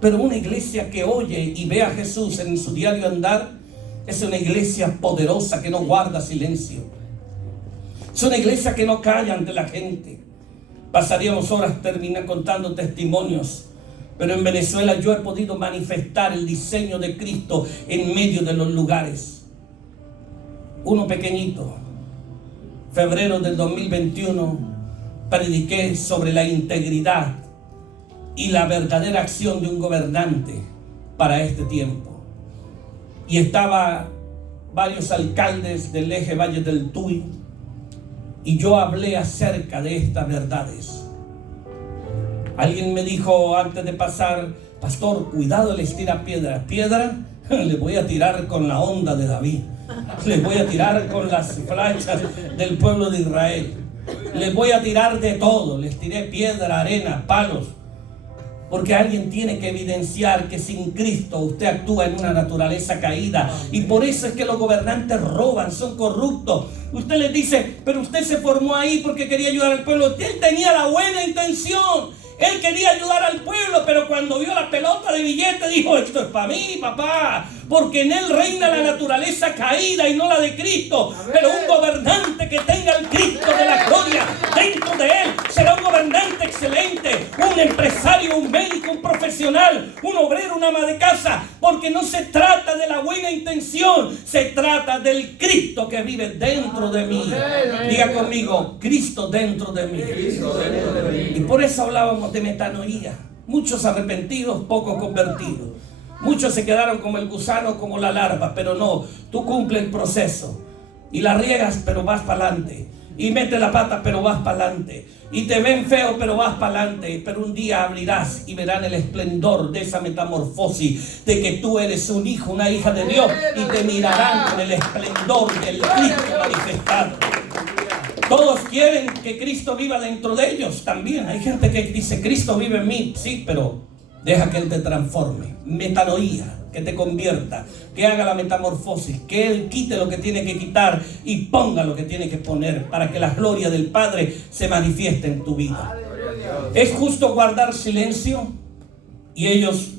Pero una iglesia que oye y ve a Jesús en su diario andar es una iglesia poderosa que no guarda silencio. Es una iglesia que no calla ante la gente. Pasaríamos horas contando testimonios. Pero en Venezuela yo he podido manifestar el diseño de Cristo en medio de los lugares. Uno pequeñito. Febrero del 2021 prediqué sobre la integridad y la verdadera acción de un gobernante para este tiempo. Y estaban varios alcaldes del eje Valle del Tuy y yo hablé acerca de estas verdades. Alguien me dijo antes de pasar, pastor, cuidado, les tira piedra. ¿Piedra? Le voy a tirar con la onda de David. Les voy a tirar con las flechas del pueblo de Israel. Les voy a tirar de todo. Les tiré piedra, arena, palos. Porque alguien tiene que evidenciar que sin Cristo usted actúa en una naturaleza caída. Y por eso es que los gobernantes roban, son corruptos. Usted les dice, pero usted se formó ahí porque quería ayudar al pueblo. Él tenía la buena intención. Él quería ayudar al pueblo, pero cuando vio la pelota de billete dijo, esto es para mí, papá. Porque en él reina la naturaleza caída y no la de Cristo. Pero un gobernante que tenga el Cristo de la gloria dentro de él será un gobernante excelente, un empresario, un médico, un profesional, un obrero, una ama de casa. Porque no se trata de la buena intención, se trata del Cristo que vive dentro de mí. Diga conmigo, Cristo dentro de mí. Y por eso hablábamos de metanoía. Muchos arrepentidos, pocos convertidos. Muchos se quedaron como el gusano, como la larva, pero no, tú cumples el proceso y la riegas, pero vas para adelante, y metes la pata, pero vas para adelante, y te ven feo, pero vas para adelante. Pero un día abrirás y verán el esplendor de esa metamorfosis, de que tú eres un hijo, una hija de Dios, y te mirarán con el esplendor del Cristo manifestado. Todos quieren que Cristo viva dentro de ellos también. Hay gente que dice, Cristo vive en mí. Sí, pero deja que Él te transforme. Metanoía, que te convierta, que haga la metamorfosis, que Él quite lo que tiene que quitar y ponga lo que tiene que poner, para que la gloria del Padre se manifieste en tu vida. ¿Es justo guardar silencio? Y ellos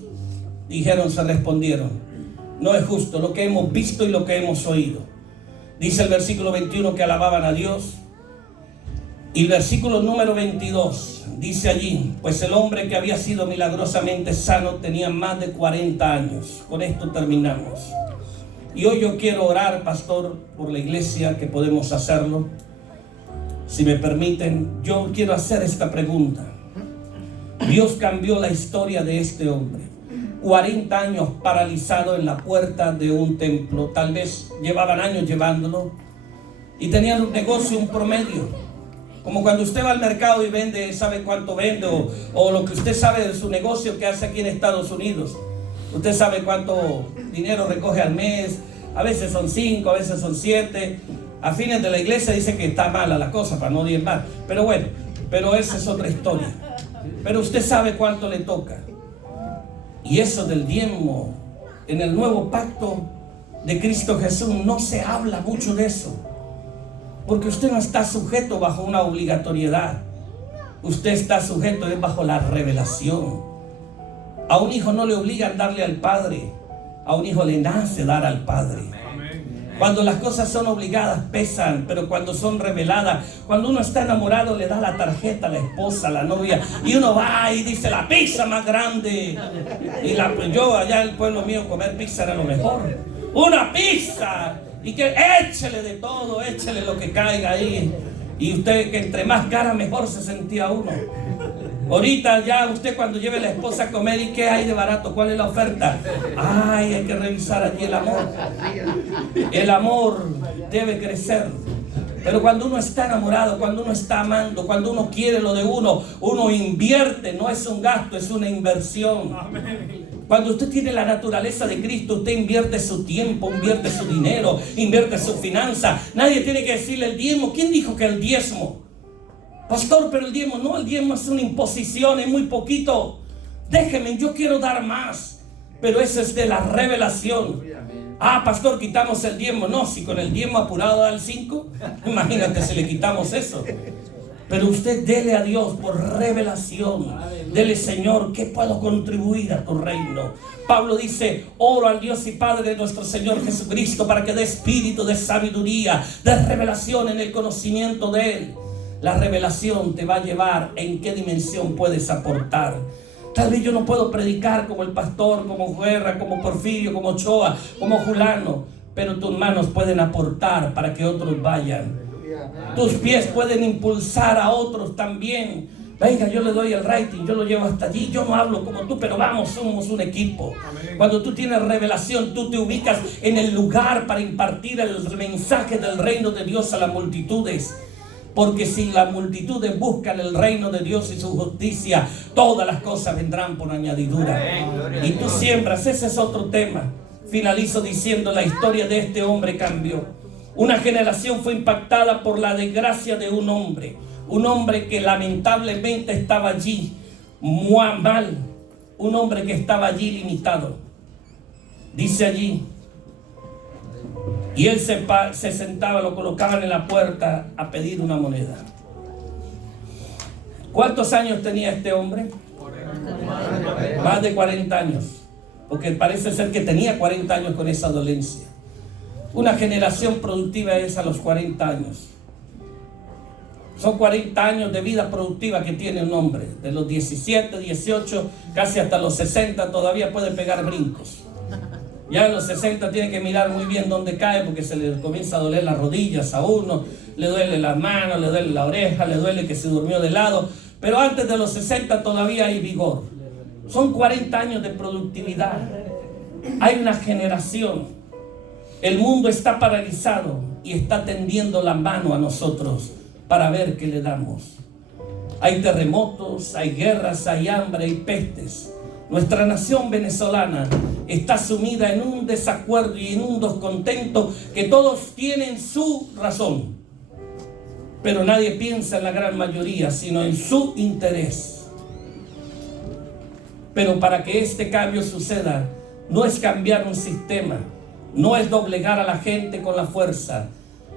se respondieron, no es justo lo que hemos visto y lo que hemos oído. Dice el versículo 21 que alababan a Dios. Y el versículo número 22 dice allí, pues el hombre que había sido milagrosamente sano tenía más de 40 años. Con esto terminamos. Y hoy yo quiero orar, pastor, por la iglesia, que podemos hacerlo. Si me permiten, yo quiero hacer esta pregunta. Dios cambió la historia de este hombre. 40 años paralizado en la puerta de un templo. Tal vez llevaban años llevándolo. Y tenían un negocio, un promedio. Como cuando usted va al mercado y vende, sabe cuánto vende, o lo que usted sabe de su negocio que hace aquí en Estados Unidos. Usted sabe cuánto dinero recoge al mes. A veces son 5, a veces son 7. A fines de la iglesia dice que está mala la cosa para no diezmar. Pero bueno, pero esa es otra historia. Pero usted sabe cuánto le toca. Y eso del diezmo en el nuevo pacto de Cristo Jesús no se habla mucho de eso. Porque usted no está sujeto bajo una obligatoriedad. Usted está sujeto bajo la revelación. A un hijo no le obligan a darle al padre. A un hijo le nace dar al padre. Cuando las cosas son obligadas pesan, pero cuando son reveladas, cuando uno está enamorado le da la tarjeta a la esposa, a la novia, y uno va y dice la pizza más grande. Y yo allá en el pueblo mío comer pizza era lo mejor. Una pizza. Y que échele de todo, échele lo que caiga ahí. Y usted, que entre más cara mejor se sentía uno. Ahorita ya usted cuando lleve a la esposa a comer, ¿y qué hay de barato? ¿Cuál es la oferta? Ay, hay que revisar allí el amor. El amor debe crecer. Pero cuando uno está enamorado, cuando uno está amando, cuando uno quiere lo de uno, uno invierte, no es un gasto, es una inversión. Cuando usted tiene la naturaleza de Cristo, usted invierte su tiempo, invierte su dinero, invierte su finanza. Nadie tiene que decirle el diezmo. ¿Quién dijo que el diezmo? Pastor, pero el diezmo no, el diezmo es una imposición, es muy poquito. Déjeme, yo quiero dar más. Pero eso es de la revelación. Ah, pastor, quitamos el diezmo. No, si con el diezmo apurado da el 5, imagínate si le quitamos eso. Pero usted dele a Dios por revelación. Dele, Señor, ¿qué puedo contribuir a tu reino? Pablo dice, oro al Dios y Padre de nuestro Señor Jesucristo para que dé espíritu de sabiduría, de revelación en el conocimiento de Él. La revelación te va a llevar en qué dimensión puedes aportar. Tal vez yo no puedo predicar como el pastor, como Guerra, como Porfirio, como Ochoa, como Julano, pero tus manos pueden aportar para que otros vayan. Tus pies pueden impulsar a otros también. Venga, yo le doy el rating, yo lo llevo hasta allí. Yo no hablo como tú, pero vamos, somos un equipo. Cuando tú tienes revelación, tú te ubicas en el lugar para impartir el mensaje del reino de Dios a las multitudes. Porque si las multitudes buscan el reino de Dios y su justicia, todas las cosas vendrán por añadidura. Y tú siembras, ese es otro tema. Finalizo diciendo, la historia de este hombre cambió. Una generación fue impactada por la desgracia de un hombre que lamentablemente estaba allí, muy mal, un hombre que estaba allí limitado. Dice allí, y él se sentaba, lo colocaban en la puerta a pedir una moneda. ¿Cuántos años tenía este hombre? Más de 40 años. Porque parece ser que tenía 40 años con esa dolencia. Una generación productiva es a los 40 años. Son 40 años de vida productiva que tiene un hombre. De los 17, 18, casi hasta los 60 todavía puede pegar brincos. Ya a los 60 tiene que mirar muy bien dónde cae, porque se le comienza a doler las rodillas a uno, le duele las manos, le duele la oreja, le duele que se durmió de lado. Pero antes de los 60 todavía hay vigor. Son 40 años de productividad. Hay una generación. El mundo está paralizado y está tendiendo la mano a nosotros para ver qué le damos. Hay terremotos, hay guerras, hay hambre, hay pestes. Nuestra nación venezolana está sumida en un desacuerdo y en un descontento que todos tienen su razón. Pero nadie piensa en la gran mayoría, sino en su interés. Pero para que este cambio suceda, no es cambiar un sistema, no es doblegar a la gente con la fuerza,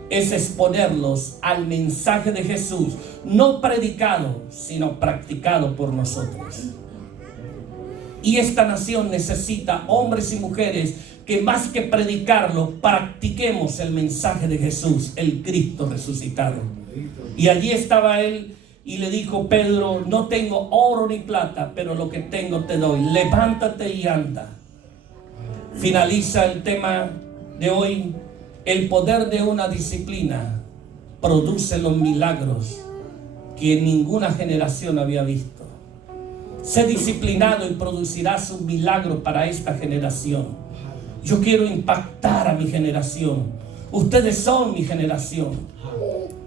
es exponerlos al mensaje de Jesús, no predicado, sino practicado por nosotros. Y esta nación necesita hombres y mujeres que más que predicarlo, practiquemos el mensaje de Jesús, el Cristo resucitado. Y allí estaba él y le dijo: Pedro, no tengo oro ni plata, pero lo que tengo te doy. Levántate y anda. Finaliza el tema de hoy. El poder de una disciplina produce los milagros que ninguna generación había visto. Sé disciplinado y producirás un milagro para esta generación. Yo quiero impactar a mi generación. Ustedes son mi generación.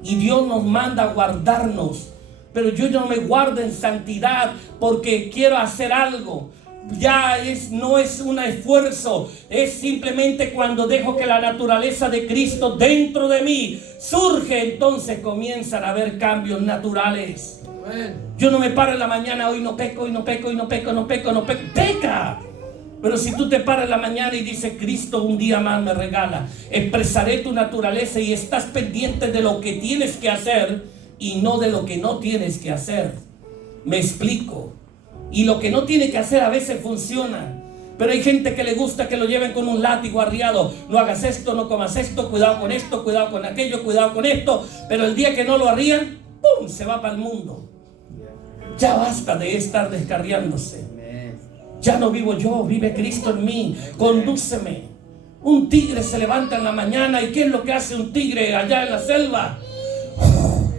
Y Dios nos manda a guardarnos. Pero yo no me guardo en santidad porque quiero hacer algo. No es un esfuerzo, es simplemente cuando dejo que la naturaleza de Cristo dentro de mí surge, entonces comienzan a haber cambios naturales. Yo no me paro en la mañana, hoy no peco, peca. Pero si tú te paras en la mañana y dices: Cristo un día más me regala, expresaré tu naturaleza, y estás pendiente de lo que tienes que hacer y no de lo que no tienes que hacer. Me explico. Y lo que no tiene que hacer a veces funciona. Pero hay gente que le gusta que lo lleven con un látigo arriado. No hagas esto, no comas esto, cuidado con esto, cuidado con aquello, cuidado con esto. Pero el día que no lo arrían, ¡pum!, se va para el mundo. Ya basta de estar descarriándose. Ya no vivo yo, vive Cristo en mí. Condúceme. Un tigre se levanta en la mañana, ¿y qué es lo que hace un tigre allá en la selva?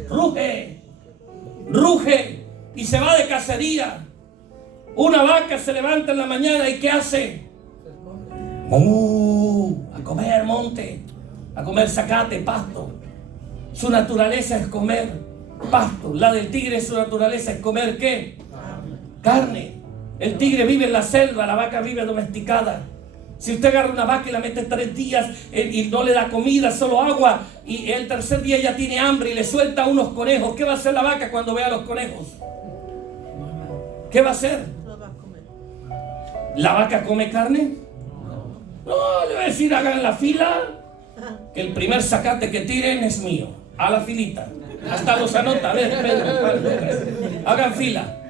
Ruge, ruge y se va de cacería. Una vaca se levanta en la mañana, ¿y qué hace? A comer monte, a comer zacate, pasto. Su naturaleza es comer pasto. La del tigre, su naturaleza es comer ¿qué? Carne. El tigre vive en la selva, la vaca vive domesticada. Si usted agarra una vaca y la mete 3 días y no le da comida, solo agua, y el tercer día ya tiene hambre y le suelta unos conejos, ¿qué va a hacer la vaca cuando vea a los conejos? ¿Qué va a hacer? ¿La vaca come carne? No, le voy a decir: hagan la fila, que el primer zacate que tiren es mío. A la filita. Hasta los anota. A ver, Pedro, hagan fila.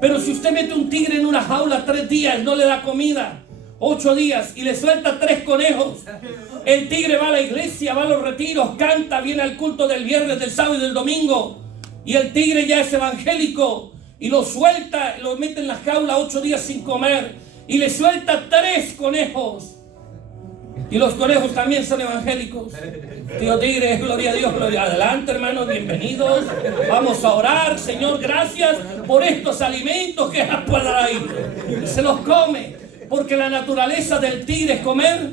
Pero si usted mete un tigre en una jaula 3 días, no le da comida, 8 días, y le suelta 3 conejos, el tigre va a la iglesia, va a los retiros, canta, viene al culto del viernes, del sábado y del domingo, y el tigre ya es evangélico, y lo suelta, lo mete en la jaula 8 días sin comer, y le suelta 3 conejos. Y los conejos también son evangélicos. Tío Tigre, gloria a Dios, gloria. Adelante, hermanos, bienvenidos. Vamos a orar. Señor, gracias por estos alimentos que has traído. Y se los come, porque la naturaleza del tigre es comer.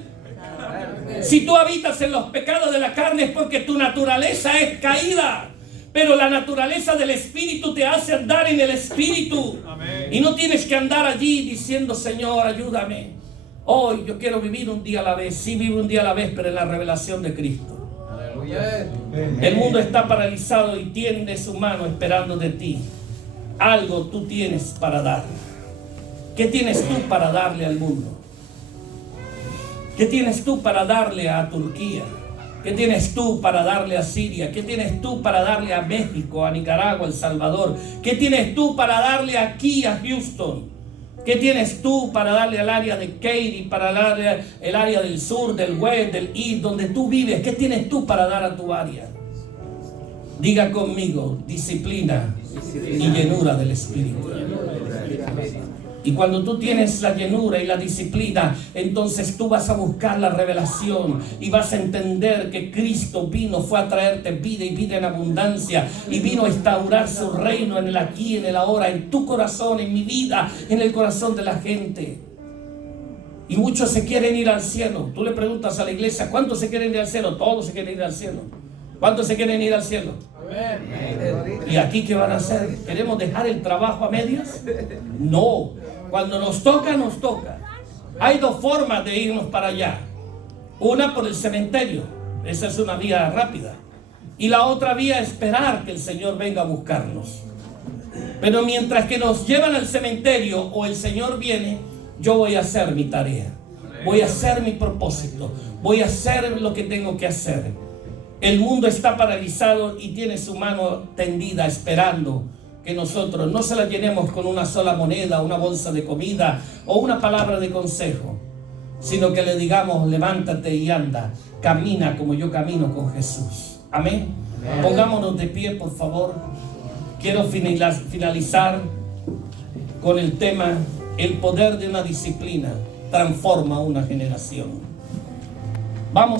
Si tú habitas en los pecados de la carne es porque tu naturaleza es caída. Pero la naturaleza del Espíritu te hace andar en el Espíritu. Amén. Y no tienes que andar allí diciendo: Señor, ayúdame. Hoy yo quiero vivir un día a la vez. Sí, vivo un día a la vez, pero en la revelación de Cristo. Aleluya. El mundo está paralizado y tiende su mano esperando de ti. Algo tú tienes para dar. ¿Qué tienes tú para darle al mundo? ¿Qué tienes tú para darle a Turquía? ¿Qué tienes tú para darle a Siria? ¿Qué tienes tú para darle a México, a Nicaragua, a El Salvador? ¿Qué tienes tú para darle aquí a Houston? ¿Qué tienes tú para darle al área de Katy, para darle el área del sur, del west, del east, donde tú vives? ¿Qué tienes tú para dar a tu área? Diga conmigo, disciplina y llenura del Espíritu. Y cuando tú tienes la llenura y la disciplina, entonces tú vas a buscar la revelación y vas a entender que Cristo vino, fue a traerte vida y vida en abundancia, y vino a instaurar su reino en el aquí, en el ahora, en tu corazón, en mi vida, en el corazón de la gente. Y muchos se quieren ir al cielo. Tú le preguntas a la iglesia, ¿cuántos se quieren ir al cielo? Todos se quieren ir al cielo. ¿Cuántos se quieren ir al cielo? ¿Y aquí qué van a hacer? ¿Queremos dejar el trabajo a medias? No. Cuando nos toca, nos toca. Hay dos formas de irnos para allá. Una por el cementerio. Esa es una vía rápida. Y la otra vía, esperar que el Señor venga a buscarnos. Pero mientras que nos llevan al cementerio o el Señor viene, yo voy a hacer mi tarea. Voy a hacer mi propósito. Voy a hacer lo que tengo que hacer. El mundo está paralizado y tiene su mano tendida esperando que nosotros no se la llenemos con una sola moneda, una bolsa de comida o una palabra de consejo, sino que le digamos, levántate y anda, camina como yo camino con Jesús. Amén. Pongámonos de pie, por favor. Quiero finalizar con el tema: el poder de una disciplina transforma una generación. Vamos.